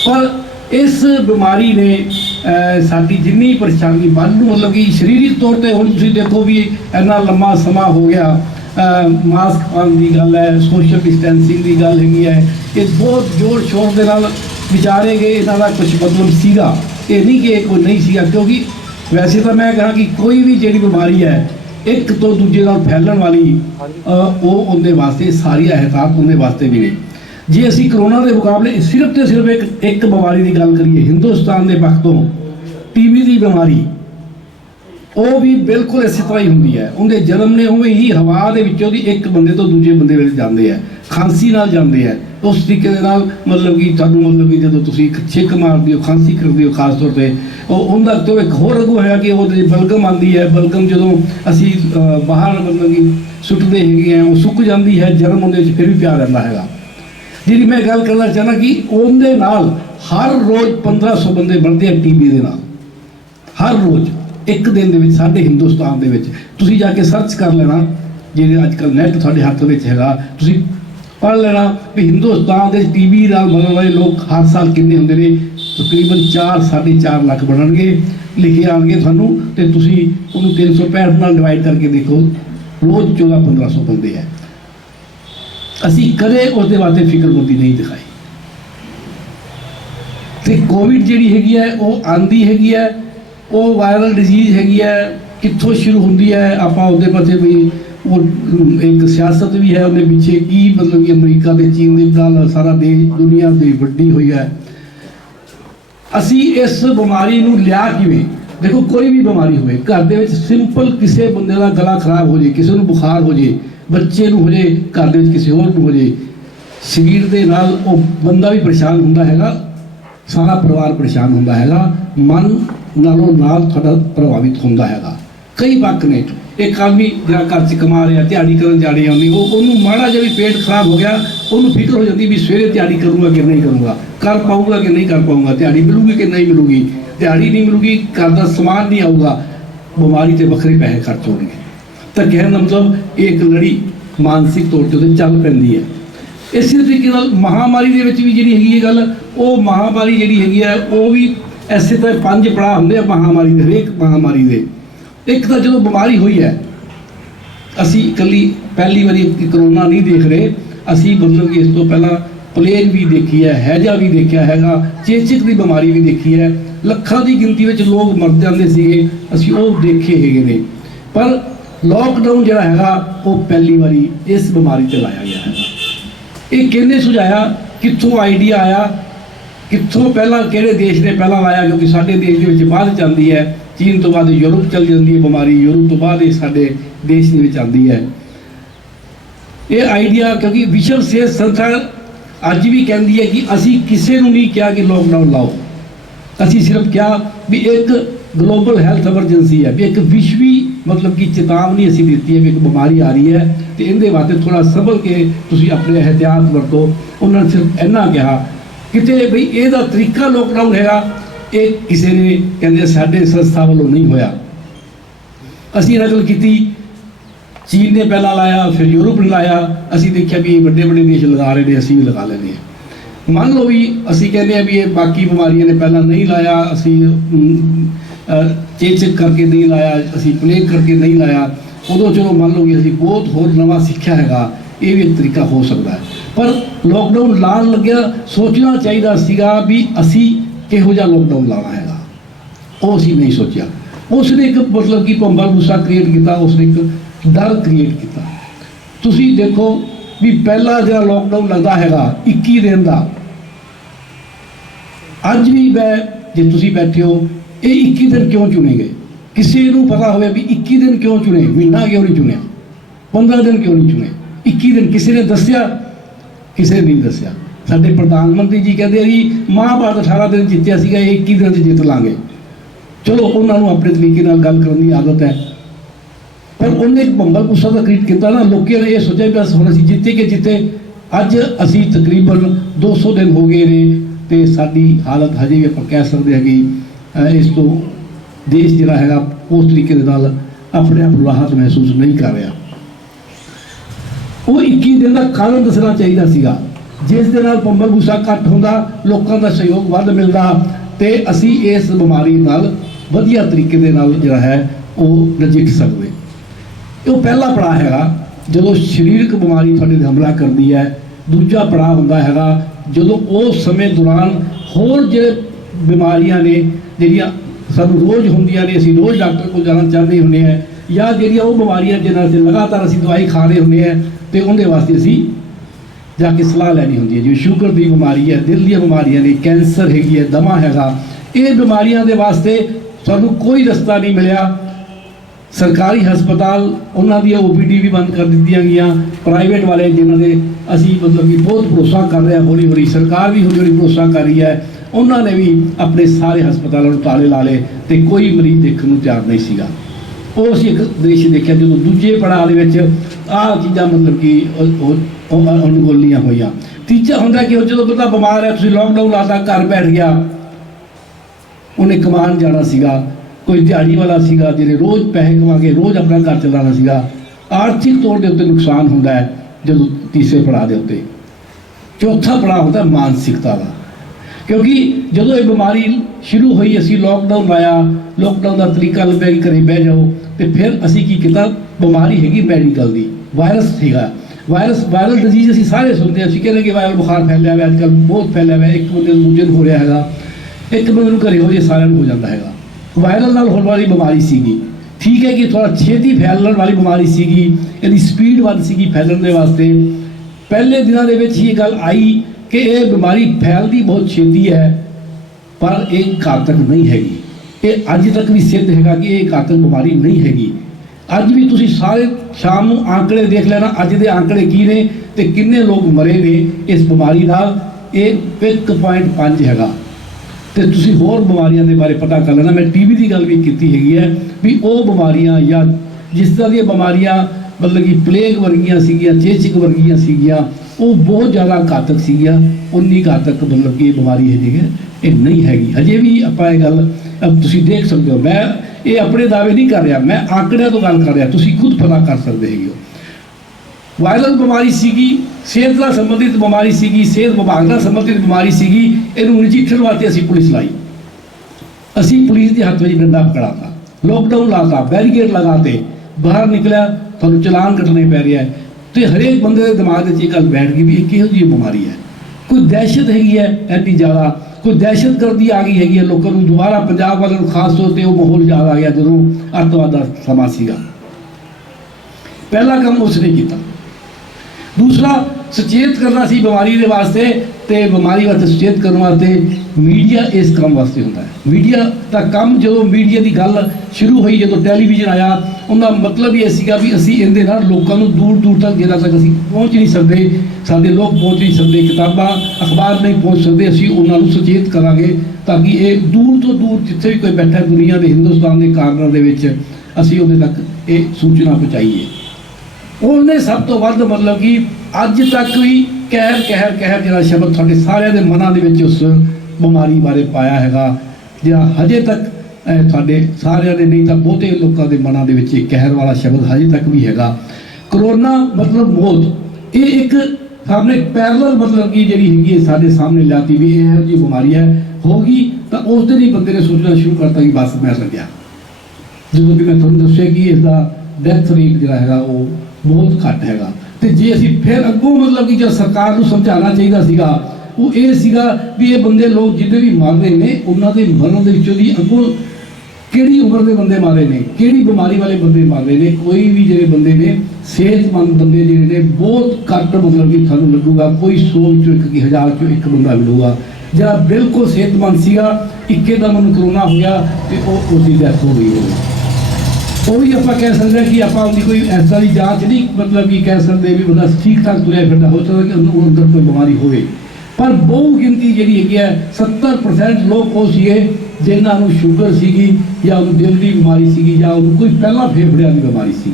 ਪਰ ਇਸ ਬਿਮਾਰੀ ਨੇ ਸਾਡੀ ਜਿੰਨੀ ਪਰੇਸ਼ਾਨੀ ਮਨ ਨੂੰ ਮਤਲਬ ਕਿ ਸਰੀਰਕ ਤੌਰ 'ਤੇ ਹੁਣ ਤੁਸੀਂ ਦੇਖੋ ਵੀ ਇੰਨਾ ਲੰਮਾ ਸਮਾਂ ਹੋ ਗਿਆ, ਮਾਸਕ ਪਾਉਣ ਦੀ ਗੱਲ ਹੈ, ਸੋਸ਼ਲ ਡਿਸਟੈਂਸਿੰਗ ਦੀ ਗੱਲ ਹੈਗੀ ਹੈ, ਇਹ ਬਹੁਤ ਜ਼ੋਰ ਸ਼ੋਰ ਦੇ ਨਾਲ ਵਿਚਾਰੇ ਗਏ। ਇਹਨਾਂ ਦਾ ਕੁਝ ਮਤਲਬ ਸੀਗਾ, ਇਹ ਨਹੀਂ ਕਿ ਕੋਈ ਨਹੀਂ ਸੀਗਾ। ਕਿਉਂਕਿ ਵੈਸੇ ਤਾਂ ਮੈਂ ਕਹਾਂ ਕਿ ਕੋਈ ਵੀ ਜਿਹੜੀ ਬਿਮਾਰੀ ਹੈ ਇੱਕ ਤੋਂ ਦੂਜੇ ਨਾਲ ਫੈਲਣ ਵਾਲੀ ਉਹ ਉਹਦੇ ਵਾਸਤੇ ਸਾਰੀ ਇਹਤਿਆਤ ਉਹਦੇ ਵਾਸਤੇ ਵੀ ਨੇ। ਜੇ ਅਸੀਂ ਕਰੋਨਾ ਦੇ ਮੁਕਾਬਲੇ ਸਿਰਫ ਤੇ ਸਿਰਫ ਇੱਕ ਬਿਮਾਰੀ ਦੀ ਗੱਲ ਕਰੀਏ ਹਿੰਦੁਸਤਾਨ ਦੇ ਪੱਖ ਤੋਂ, ਟੀਬੀ ਦੀ ਬਿਮਾਰੀ, ਉਹ ਵੀ ਬਿਲਕੁਲ ਇਸੇ ਤਰ੍ਹਾਂ ਹੀ ਹੁੰਦੀ ਹੈ। ਉਹਦੇ ਜਨਮ ਨੇ ਉਵੇਂ ਹੀ ਹਵਾ ਦੇ ਵਿੱਚੋਂ ਦੀ ਇੱਕ ਬੰਦੇ ਤੋਂ ਦੂਜੇ ਬੰਦੇ ਵਿੱਚ ਜਾਂਦੇ ਆ, ਖਾਂਸੀ ਨਾਲ ਜਾਂਦੇ ਆ। ਉਸ ਤਰੀਕੇ ਦੇ ਨਾਲ ਮਤਲਬ ਕਿ ਤੁਹਾਨੂੰ ਮਤਲਬ ਕਿ ਜਦੋਂ ਤੁਸੀਂ ਛਿੱਕ ਮਾਰਦੇ ਹੋ, ਖਾਂਸੀ ਕਰਦੇ ਹੋ ਖਾਸ ਤੌਰ 'ਤੇ, ਉਹਦਾ ਤੋਂ ਇੱਕ ਹੋਰ ਅਗੂ ਹੋਇਆ ਕਿ ਉਹਦੇ ਬਲਗਮ ਆਉਂਦੀ ਹੈ। ਬਲਗਮ ਜਦੋਂ ਅਸੀਂ ਬਾਹਰ ਮਤਲਬ ਕਿ ਸੁੱਟਦੇ ਹੈਗੇ ਆ ਉਹ ਸੁੱਕ ਜਾਂਦੀ ਹੈ, ਜਨਮ ਉਹਦੇ ਵਿੱਚ ਫਿਰ ਵੀ ਪਿਆ ਰਹਿੰਦਾ ਹੈਗਾ। ਜਿਹੜੀ ਮੈਂ ਗੱਲ ਕਰਨਾ ਚਾਹੁੰਦਾ ਕਿ ਉਹਦੇ ਨਾਲ ਹਰ ਰੋਜ਼ 1500 ਬੰਦੇ ਮਰਦੇ ਆ ਟੀਬੀ ਦੇ ਨਾਲ, ਹਰ ਰੋਜ਼ ਇੱਕ ਦਿਨ ਦੇ ਵਿੱਚ ਸਾਡੇ ਹਿੰਦੁਸਤਾਨ ਦੇ ਵਿੱਚ। ਤੁਸੀਂ ਜਾ ਕੇ ਸਰਚ ਕਰ ਲੈਣਾ, ਜਿਹੜੇ ਅੱਜ ਕੱਲ੍ਹ ਨੈੱਟ ਤੁਹਾਡੇ ਹੱਥ ਵਿੱਚ ਹੈਗਾ, ਤੁਸੀਂ ਪੜ੍ਹ ਲੈਣਾ ਵੀ ਹਿੰਦੁਸਤਾਨ ਦੇ ਟੀਬੀ ਨਾਲ ਮਰਨ ਵਾਲੇ ਲੋਕ ਹਰ ਸਾਲ ਕਿੰਨੇ ਹੁੰਦੇ ਨੇ। ਤਕਰੀਬਨ 4-4.5 ਲੱਖ ਬਣਨਗੇ, ਲਿਖੇ ਆਉਣਗੇ ਤੁਹਾਨੂੰ, ਅਤੇ ਤੁਸੀਂ ਉਹਨੂੰ 365 ਨਾਲ ਡਿਵਾਈਡ ਕਰਕੇ ਦੇਖੋ, ਰੋਜ਼ 1400-1500 ਬੰਦੇ ਹੈ। ਅਸੀਂ ਕਦੇ ਉਸਦੇ ਵਾਸਤੇ ਫਿਕਰਮੰਦੀ ਨਹੀਂ ਦਿਖਾਈ। ਤੇ ਕੋਵਿਡ ਜਿਹੜੀ ਹੈਗੀ ਹੈ ਉਹ ਆਂਦੀ ਹੈਗੀ ਹੈ, ਉਹ ਵਾਇਰਲ ਡਿਜ਼ੀਜ਼ ਹੈਗੀ ਹੈ। ਕਿੱਥੋਂ ਸ਼ੁਰੂ ਹੁੰਦੀ ਹੈ ਆਪਾਂ ਉਹਦੇ ਪਾਸੇ ਵੀ ਉਹ ਇੱਕ ਸਿਆਸਤ ਵੀ ਹੈ ਉਹਦੇ ਪਿੱਛੇ, ਕੀ ਮਤਲਬ ਕਿ ਅਮਰੀਕਾ ਤੇ ਚੀਨ ਦੇ ਨਾਲ ਸਾਰਾ ਦੇਸ਼ ਦੁਨੀਆ ਦੀ ਵੱਡੀ ਹੋਈ ਹੈ। ਅਸੀਂ ਇਸ ਬਿਮਾਰੀ ਨੂੰ ਲਿਆ ਕਿਵੇਂ? ਦੇਖੋ ਕੋਈ ਵੀ ਬਿਮਾਰੀ ਹੋਵੇ, ਘਰ ਦੇ ਵਿੱਚ ਸਿੰਪਲ ਕਿਸੇ ਬੰਦੇ ਦਾ ਗਲਾ ਖਰਾਬ ਹੋ ਜੇ, ਕਿਸੇ ਨੂੰ ਬੁਖਾਰ ਹੋ ਜੇ, ਬੱਚੇ ਨੂੰ ਹੋ ਜੇ, ਘਰ ਦੇ ਵਿੱਚ ਕਿਸੇ ਹੋਰ ਨੂੰ ਹੋ ਜੇ, ਸਰੀਰ ਦੇ ਨਾਲ ਉਹ ਬੰਦਾ ਵੀ ਪਰੇਸ਼ਾਨ ਹੁੰਦਾ ਹੈਗਾ, ਸਾਰਾ ਪਰਿਵਾਰ ਪਰੇਸ਼ਾਨ ਹੁੰਦਾ ਹੈਗਾ, ਮਨ ਨਾਲੋਂ ਨਾਲ ਤੁਹਾਡਾ ਪ੍ਰਭਾਵਿਤ ਹੁੰਦਾ ਹੈਗਾ। ਕਈ ਪੱਖ ਨੇ। ਇੱਕ ਆਦਮੀ ਜਿਹੜਾ ਘਰ 'ਚ ਕਮਾ ਰਿਹਾ, ਦਿਹਾੜੀ ਕਰਨ ਜਾ ਰਹੀ ਆਉਂਦੀ, ਉਹਨੂੰ ਮਾੜਾ ਜਿਹਾ ਵੀ ਪੇਟ ਖਰਾਬ ਹੋ ਗਿਆ, ਉਹਨੂੰ ਫਿਕਰ ਹੋ ਜਾਂਦੀ ਵੀ ਸਵੇਰੇ ਦਿਹਾੜੀ ਕਰੂੰਗਾ ਕਿ ਨਹੀਂ ਕਰੂੰਗਾ, कर पाऊंगा कि नहीं कर पाऊंगा, दिहाड़ी मिलूगी कि नहीं मिलूगी, दिहाड़ी नहीं मिलूगी, घर का समान नहीं आऊगा, बीमारी से वक्रे पैसे खर्च होणगे। तो कहने का मतलब एक लड़ी मानसिक तौर पर चल पैंदी है। इसी तरीके नाल महामारी दे विच भी जिहड़ी हैगी है गल, वो महामारी जिहड़ी हैगी है वो भी इसे तरह 5 पड़ाव होंदे महामारी दे, हरेक महामारी दे। एक तो जो बीमारी हुई है, असी कली पहली बारी करोना नहीं देख रहे, असी मतलब कि इस तो पहला प्लेग भी देखी है, हैजा भी देखा हैगा, चेचक की बीमारी भी देखी है, ਲੱਖਾਂ ਦੀ ਗਿਣਤੀ ਵਿੱਚ ਲੋਕ ਮਰ ਜਾਂਦੇ ਸੀਗੇ, ਅਸੀਂ ਉਹ ਦੇਖੇ ਹੈਗੇ ਨੇ। ਪਰ लॉकडाउन ਜਿਹੜਾ ਹੈਗਾ ਉਹ ਪਹਿਲੀ ਵਾਰੀ ਇਸ ਬਿਮਾਰੀ ਤੇ ਲਾਇਆ ਗਿਆ ਹੈਗਾ। ਇਹ ਕਿਹਨੇ ਸੁਝਾਇਆ, ਕਿੱਥੋਂ ਆਈਡੀਆ ਆਇਆ, ਕਿੱਥੋਂ ਪਹਿਲਾਂ ਕਿਹੜੇ ਦੇਸ਼ ਨੇ ਪਹਿਲਾਂ ਲਾਇਆ, ਕਿਉਂਕਿ ਸਾਡੇ ਦੇਸ਼ ਦੇ ਵਿੱਚ ਬਾਅਦ ਚੱਲਦੀ ਹੈ, ਚੀਨ ਤੋਂ ਬਾਅਦ ਯੂਰਪ ਚੱਲ ਜਾਂਦੀ ਹੈ ਬਿਮਾਰੀ, ਯੂਰਪ ਤੋਂ ਬਾਅਦ ਇਹ ਸਾਡੇ ਦੇਸ਼ ਦੇ ਵਿੱਚ ਆਉਂਦੀ ਹੈ। ਇਹ ਆਈਡੀਆ ਕਿਉਂਕਿ ਵਿਸ਼ਵ ਸਿਹਤ ਸੰਸਥਾ ਅੱਜ ਵੀ ਕਹਿੰਦੀ ਹੈ ਕਿ ਅਸੀਂ ਕਿਸੇ ਨੂੰ ਨਹੀਂ ਕਿਹਾ ਕਿ ਲੋਕਡਾਊਨ ਲਾਓ, ਅਸੀਂ ਸਿਰਫ ਕਿਹਾ ਵੀ ਇੱਕ ਗਲੋਬਲ ਹੈਲਥ ਐਮਰਜੈਂਸੀ ਹੈ, ਵੀ ਇੱਕ ਵਿਸ਼ਵੀ मतलब कि चेतावनी असी दी है भी एक बीमारी आ रही है, तो इनके वास्ते थोड़ा संभल के तुसी अपने एहतियात वरतो। उन्होंने सिर्फ इन्ना कहा किते बई ਇਹਦਾ तरीका लॉकडाउन हैगा, ये किसी ने कहते साडे संस्था वालों नहीं होया। असी नकल की, चीन ने पहला लाया, फिर यूरोप ने लाया, असी देखा भी बड़े बड़े देश लगा रहे हैं, असी भी लगा लेने। मान लो भी असी कहते हैं भी ये बाकी बीमारियों ने पहला नहीं लाया, असी चेचक करके नहीं लाया, असी प्लेग करके नहीं लाया, उदों चलो मान लो कि असी बहुत होर नवा सीखा हैगा, ये भी एक तरीका हो सकता है। पर लॉकडाउन लान लग्या सोचना चाहिए सीगा भी असी किहो जिहा लॉकडाउन लाना हैगा, वो असी नहीं सोचा। उसने एक मतलब कि भंबल गुस्सा क्रिएट किया, उसने एक डर क्रिएट किया। तुसी देखो भी पहला जिहा लॉकडाउन लगता हैगा 21 दिन का, अज भी मैं जे तुसी बैठे हो ये 21 दिन क्यों चुने गए, किसी को पता हो भी 21 दिन क्यों चुने, महीना क्यों नहीं चुनिया, 15 दिन क्यों नहीं चुने, 21 दिन किसी ने दसिया, किसी ने नहीं दसिया। साडे प्रधानमंत्री जी कहते हैं जी महाभारत 18 दिन जितया सीगा, 21 दिन जित लांगे। चलो उन्होंने अपने तरीके नाल गल करने की आदत है, पर उन्हें एक भंबल गुस्सा का क्रिएट किया ना, लोगों ने यह सोचा भी हम असीं जिते के जिते। अज असी तकरीबन 200 दिन हो गए ने, तो साडी हालत हजे भी आप कह सकते हैं कि इस तो देश जिहड़ा हैगा उस तरीके दे नाल अपने आप राहत महसूस नहीं कर रहा। वो 21 दिन का कारण दसना चाहिए सीगा, जिस दे नाल भंबल गुस्सा घट होंदा, लोगों का सहयोग वध मिलदा, ते असी इस बीमारी नाल वधिया तरीके दे नाल जिहड़ा है वो नजिठ सकदे। वो पहला पड़ाव हैगा जो शरीरक बीमारी तुहाडे ते हमला करती है। दूजा पड़ाव हुंदा हैगा जो उस समय दौरान होर जिहड़े बीमारियां ने ਜਿਹੜੀਆਂ ਸਾਨੂੰ रोज़ ਹੁੰਦੀਆਂ ਨੇ, ਅਸੀਂ रोज़ डॉक्टर को जाना चाहते ਹੁੰਦੇ हैं, या ਜਿਹੜੀਆਂ ਉਹ ਬਿਮਾਰੀਆਂ ਜਿਨ੍ਹਾਂ ਤੇ ਲਗਾਤਾਰ ਅਸੀਂ ਦਵਾਈ ਖਾ ਰਹੇ ਹੁੰਦੇ हैं, ਤੇ ਉਹਦੇ ਵਾਸਤੇ ਅਸੀਂ ਜਾ ਕੇ ਸਲਾਹ ਲੈਣੀ ਹੁੰਦੀ ਹੈ। ਜਿਵੇਂ ਸ਼ੂਗਰ ਦੀ ਬਿਮਾਰੀ ਹੈ, ਦਿਲ ਦੀਆਂ ਬਿਮਾਰੀਆਂ ਨੇ, ਕੈਂਸਰ ਹੈਗੀ ਹੈ, ਦਮਾ ਹੈਗਾ, ਇਹ ਬਿਮਾਰੀਆਂ ਦੇ ਵਾਸਤੇ ਸਾਨੂੰ ਕੋਈ ਰਸਤਾ ਨਹੀਂ ਮਿਲਿਆ। ਸਰਕਾਰੀ ਹਸਪਤਾਲ ਉਹਨਾਂ ਦੀਆਂ OPD ਵੀ ਬੰਦ ਕਰ ਦਿੱਤੀਆਂ ਗਈਆਂ, ਪ੍ਰਾਈਵੇਟ ਵਾਲੇ ਜਿਨ੍ਹਾਂ ਦੇ ਅਸੀਂ मतलब कि बहुत भरोसा कर रहे हैं, हौली हौली सरकार भी हौली हौली भरोसा कर रही है, उन्होंने भी अपने सारे हस्पतालों को ताले ला ले, तो कोई मरीज देखने को तैयार नहीं सीगा। वो असीं एक दृश्य देखा जो दूजे पड़ाव के चीज़ां मतलब कि अनगोलियां हुई। तीजा होंदा कि जो बंदा बीमार है, तुसीं लॉकडाउन लाता, घर बैठ गया, उन्हें कमान जाना सीगा, कोई दिहाड़ी वाला सीगा जिहने रोज़ पैसे कमा के रोज़ अपना घर चलाना सीगा, आर्थिक तौर के उत्ते नुकसान होंदा है। जो तीसरे पड़ाव के उत्ते चौथा पड़ाव होता है मानसिकता का, क्योंकि जो ये बीमारी शुरू हुई असी लॉकडाउन लाया, लॉकडाउन का तरीका लभ्या कि घरे बह जाओ, तो फिर असी की किया, बीमारी हैगी मैडिकल की, वायरस हैगा, वायरल डिजीज असी सारे सुनते हैं, कहते हैं कि वायरल बुखार फैलिया हुआ, अजकल बहुत फैलिया हुआ, एक बंदे दूजे हो रहा है, एक बंदे घरे हो जाए सारे हो जाता है। वायरल नाल होने वाली बीमारी सीगी, ठीक है कि थोड़ा छेती फैलने वाली बीमारी सीगी, इसकी स्पीड वध सीगी फैलने के वास्ते। पहले दिनों के विच ये गल आई कि यह बीमारी फैलती बहुत छेती है, पर एक घातक नहीं हैगी। ये अज तक भी सिद्ध हैगा कि ये घातक बीमारी नहीं हैगी। अज भी तुसीं सारे शाम को आंकड़े देख लेना, अज के आंकड़े की ने ते किन्ने लोग मरे ने इस बीमारी नाल, ये 1.5 हैगा। तो तुसीं होर बीमारियों के बारे पता कर लेना। मैं टीबी की गल भी की है भी वो बीमारियां या जिस तरह दी बीमारियां मतलब कि प्लेग वर्गियां सीगियां, चेचक वर्गियां सीगियां, ਉਹ ਬਹੁਤ ਜ਼ਿਆਦਾ ਘਾਤਕ ਸੀਗੀਆਂ, ਉਨੀ ਘਾਤਕ ਮਤਲਬ ਕਿ ਇਹ ਬਿਮਾਰੀ ਹੈਗੀ ਹੈ ਇਹ ਨਹੀਂ ਹੈਗੀ। ਹਜੇ ਵੀ ਆਪਾਂ ਇਹ ਗੱਲ ਤੁਸੀਂ ਦੇਖ ਸਕਦੇ ਹੋ, ਮੈਂ ਇਹ ਆਪਣੇ ਦਾਅਵੇ ਨਹੀਂ ਕਰ ਰਿਹਾ, ਮੈਂ ਆંકੜਿਆਂ ਤੋਂ ਗੱਲ ਕਰ ਰਿਹਾ, ਤੁਸੀਂ ਖੁਦ ਪਤਾ ਕਰ ਸਕਦੇ ਹੈਗੇ ਹੋ। ਵਾਇਰਲ ਬਿਮਾਰੀ ਸੀਗੀ, ਸਿਹਤ ਨਾਲ ਸੰਬੰਧਿਤ ਬਿਮਾਰੀ ਸੀਗੀ, ਸਿਹਤ ਵਿਭਾਗ ਨਾਲ ਸੰਬੰਧਿਤ ਬਿਮਾਰੀ ਸੀਗੀ, ਇਹਨੂੰ ਨਜਿੱਠਣ ਵਾਸਤੇ ਅਸੀਂ ਪੁਲਿਸ ਲਾਈ, ਅਸੀਂ ਪੁਲਿਸ ਦੇ ਹੱਥ ਵਿੱਚ ਡੰਡਾ ਪਕੜਾਤਾ, ਲੋਕਡਾਊਨ ਲਾਤਾ, ਬੈਰੀਕੇਡ ਲਗਾਤੇ, ਬਾਹਰ ਨਿਕਲਿਆ ਤੁਹਾਨੂੰ ਚਲਾਨ ਕੱਟਣੇ ਪੈ ਰਿਹਾ ਹੈ। ਤੇ ਹਰੇਕ ਬੰਦੇ ਦੇ ਦਿਮਾਗ ਵਿੱਚ ਇਹ ਗੱਲ ਬੈਠ ਗਈ ਵੀ ਇਹ ਕਿਹੋ ਜਿਹੀ ਬਿਮਾਰੀ ਹੈ, ਕੋਈ ਦਹਿਸ਼ਤ ਹੈਗੀ ਹੈ ਐਡੀ ਜ਼ਿਆਦਾ, ਕੋਈ ਦਹਿਸ਼ਤਗਰਦੀ ਆ ਗਈ ਹੈਗੀ ਹੈ ਲੋਕਾਂ ਨੂੰ। ਦੁਬਾਰਾ ਪੰਜਾਬ ਵਾਲਿਆਂ ਨੂੰ ਖਾਸ ਤੌਰ 'ਤੇ ਉਹ ਮਾਹੌਲ ਯਾਦ ਆ ਗਿਆ ਜਦੋਂ ਅੱਤਵਾਦ ਦਾ ਸਮਾਂ ਸੀਗਾ। ਪਹਿਲਾ ਕੰਮ ਉਸਨੇ ਕੀਤਾ। ਦੂਸਰਾ, ਸੁਚੇਤ ਕਰਨਾ ਸੀ ਬਿਮਾਰੀ ਦੇ ਵਾਸਤੇ, ਤੇ ਬਿਮਾਰੀ ਵਾਸਤੇ ਸੁਚੇਤ ਕਰਨ ਵਾਸਤੇ ਮੀਡੀਆ ਇਸ ਕੰਮ ਵਾਸਤੇ ਹੁੰਦਾ ਹੈ। ਮੀਡੀਆ ਦਾ ਕੰਮ, ਜਦੋਂ ਮੀਡੀਆ ਦੀ ਗੱਲ ਸ਼ੁਰੂ ਹੋਈ, ਜਦੋਂ ਟੈਲੀਵਿਜ਼ਨ ਆਇਆ, ਉਹਦਾ ਮਤਲਬ ਇਹ ਸੀਗਾ ਵੀ ਅਸੀਂ ਇਹਦੇ ਨਾਲ ਲੋਕਾਂ ਨੂੰ ਦੂਰ ਦੂਰ ਤੱਕ, ਜਿਹੜਾ ਤੱਕ ਅਸੀਂ ਪਹੁੰਚ ਨਹੀਂ ਸਕਦੇ, ਸਾਡੇ ਲੋਕ ਪਹੁੰਚ ਨਹੀਂ ਸਕਦੇ, ਕਿਤਾਬਾਂ ਅਖਬਾਰ ਨਹੀਂ ਪਹੁੰਚ ਸਕਦੇ, ਅਸੀਂ ਉਹਨਾਂ ਨੂੰ ਸੁਚੇਤ ਕਰਾਂਗੇ ਤਾਂ ਕਿ ਇਹ ਦੂਰ ਤੋਂ ਦੂਰ ਜਿੱਥੇ ਵੀ ਕੋਈ ਬੈਠਾ ਦੁਨੀਆ ਦੇ, ਹਿੰਦੁਸਤਾਨ ਦੇ ਕਾਰਨਰ ਦੇ ਵਿੱਚ, ਅਸੀਂ ਉਹਦੇ ਤੱਕ ਇਹ ਸੂਚਨਾ ਪਹੁੰਚਾਈਏ। ਉਹਨੇ ਸਭ ਤੋਂ ਵੱਧ ਮਤਲਬ ਕਿ ਅੱਜ ਤੱਕ ਵੀ ਕਹਿਰ ਕਹਿਰ ਕਹਿਰ ਜਿਹੜਾ ਸ਼ਬਦ ਤੁਹਾਡੇ ਸਾਰਿਆਂ ਦੇ ਮਨਾਂ ਦੇ ਵਿੱਚ ਉਸ ਬਿਮਾਰੀ ਬਾਰੇ ਪਾਇਆ ਹੈਗਾ, ਜਿਹੜਾ ਹਜੇ ਤੱਕ ਤੁਹਾਡੇ ਸਾਰਿਆਂ ਦੇ ਨਹੀਂ ਤਾਂ ਬਹੁਤੇ ਲੋਕਾਂ ਦੇ ਮਨਾਂ ਦੇ ਵਿੱਚ ਇਹ ਕਹਿਰ ਵਾਲਾ ਸ਼ਬਦ ਹਜੇ ਤੱਕ ਵੀ ਹੈਗਾ। ਕਰੋਨਾ ਮਤਲਬ ਮੌਤ, ਇਹ ਇੱਕ ਸਾਹਮਣੇ ਪੈਰਲਲ ਮਤਲਬ ਕਿ ਜਿਹੜੀ ਹੈਗੀ ਹੈ ਸਾਡੇ ਸਾਹਮਣੇ ਲਿਆਤੀ ਵੀ ਇਹੋ ਜਿਹੀ ਬਿਮਾਰੀ ਹੈ, ਹੋਗੀ ਤਾਂ ਉਸ ਦਿਨ ਹੀ ਬੰਦੇ ਨੇ ਸੋਚਣਾ ਸ਼ੁਰੂ ਕਰਤਾ ਕਿ ਬਸ ਮੈਂ ਲੱਗਿਆ। ਜਦੋਂ ਕਿ ਮੈਂ ਤੁਹਾਨੂੰ ਦੱਸਿਆ ਕਿ ਇਸ ਦਾ ਡੈਥ ਰੇਟ ਜਿਹੜਾ ਹੈਗਾ ਉਹ ਬਹੁਤ ਘੱਟ ਹੈਗਾ। ਤੇ ਜੇ ਅਸੀਂ ਫਿਰ ਅੱਗੋਂ ਮਤਲਬ ਕਿ ਜੋ ਸਰਕਾਰ ਨੂੰ ਸਮਝਾਉਣਾ ਚਾਹੀਦਾ ਸੀਗਾ, ਉਹ ਇਹ ਸੀਗਾ ਵੀ ਇਹ ਬੰਦੇ ਲੋਕ ਜਿੱਦੇ ਵੀ ਮਰ ਰਹੇ ਨੇ, ਉਹਨਾਂ ਦੇ ਮਰਨ ਦੇ ਵਿੱਚੋਂ ਦੀ ਅੱਗੋਂ ਕਿਹੜੀ ਉਮਰ ਦੇ ਬੰਦੇ ਮਾਰੇ ਨੇ, ਕਿਹੜੀ ਬਿਮਾਰੀ ਵਾਲੇ ਬੰਦੇ ਮਾਰ ਰਹੇ ਨੇ। ਕੋਈ ਵੀ ਜਿਹੜੇ ਬੰਦੇ ਨੇ ਸਿਹਤਮੰਦ ਬੰਦੇ ਜਿਹੜੇ ਨੇ ਬਹੁਤ ਘੱਟ ਮਤਲਬ ਕਿ ਤੁਹਾਨੂੰ ਲੱਗੂਗਾ ਕੋਈ 100 ਵਿੱਚੋਂ 1000 ਚੋਂ ਇੱਕ ਬੰਦਾ ਮਿਲੂਗਾ ਜਿਹੜਾ ਬਿਲਕੁਲ ਸਿਹਤਮੰਦ ਸੀਗਾ, ਇੱਕਦਮ ਉਹਨੂੰ ਕਰੋਨਾ ਹੋ ਗਿਆ ਤੇ ਉਹਦੀ ਡੈਥ ਹੋ ਗਈ ਹੋਵੇ। ਉਹ ਵੀ ਆਪਾਂ ਕਹਿ ਸਕਦੇ ਕਿ ਆਪਾਂ ਉਹਦੀ ਕੋਈ ਐਸਾ ਦੀ ਜਾਂਚ ਨਹੀਂ ਮਤਲਬ ਕਿ ਕਹਿ ਸਕਦੇ ਵੀ ਬੰਦਾ ਠੀਕ ਠਾਕ ਤੁਰਿਆ ਫਿਰਦਾ, ਹੋ ਸਕਦਾ ਕਿ ਉਹਨੂੰ ਅੰਦਰ ਕੋਈ ਬਿਮਾਰੀ ਹੋਵੇ, ਪਰ ਬਹੁ ਗਿਣਤੀ ਜਿਹੜੀ ਹੈਗੀ ਹੈ 70% ਲੋਕ ਉਹ ਸੀਗੇ ਜਿਨ੍ਹਾਂ ਨੂੰ ਸ਼ੂਗਰ ਸੀਗੀ ਜਾਂ ਉਹਨੂੰ ਦਿਲ ਦੀ ਬਿਮਾਰੀ ਸੀਗੀ ਜਾਂ ਉਹਨੂੰ ਕੋਈ ਪਹਿਲਾਂ ਫੇਫੜਿਆਂ ਦੀ ਬਿਮਾਰੀ ਸੀ।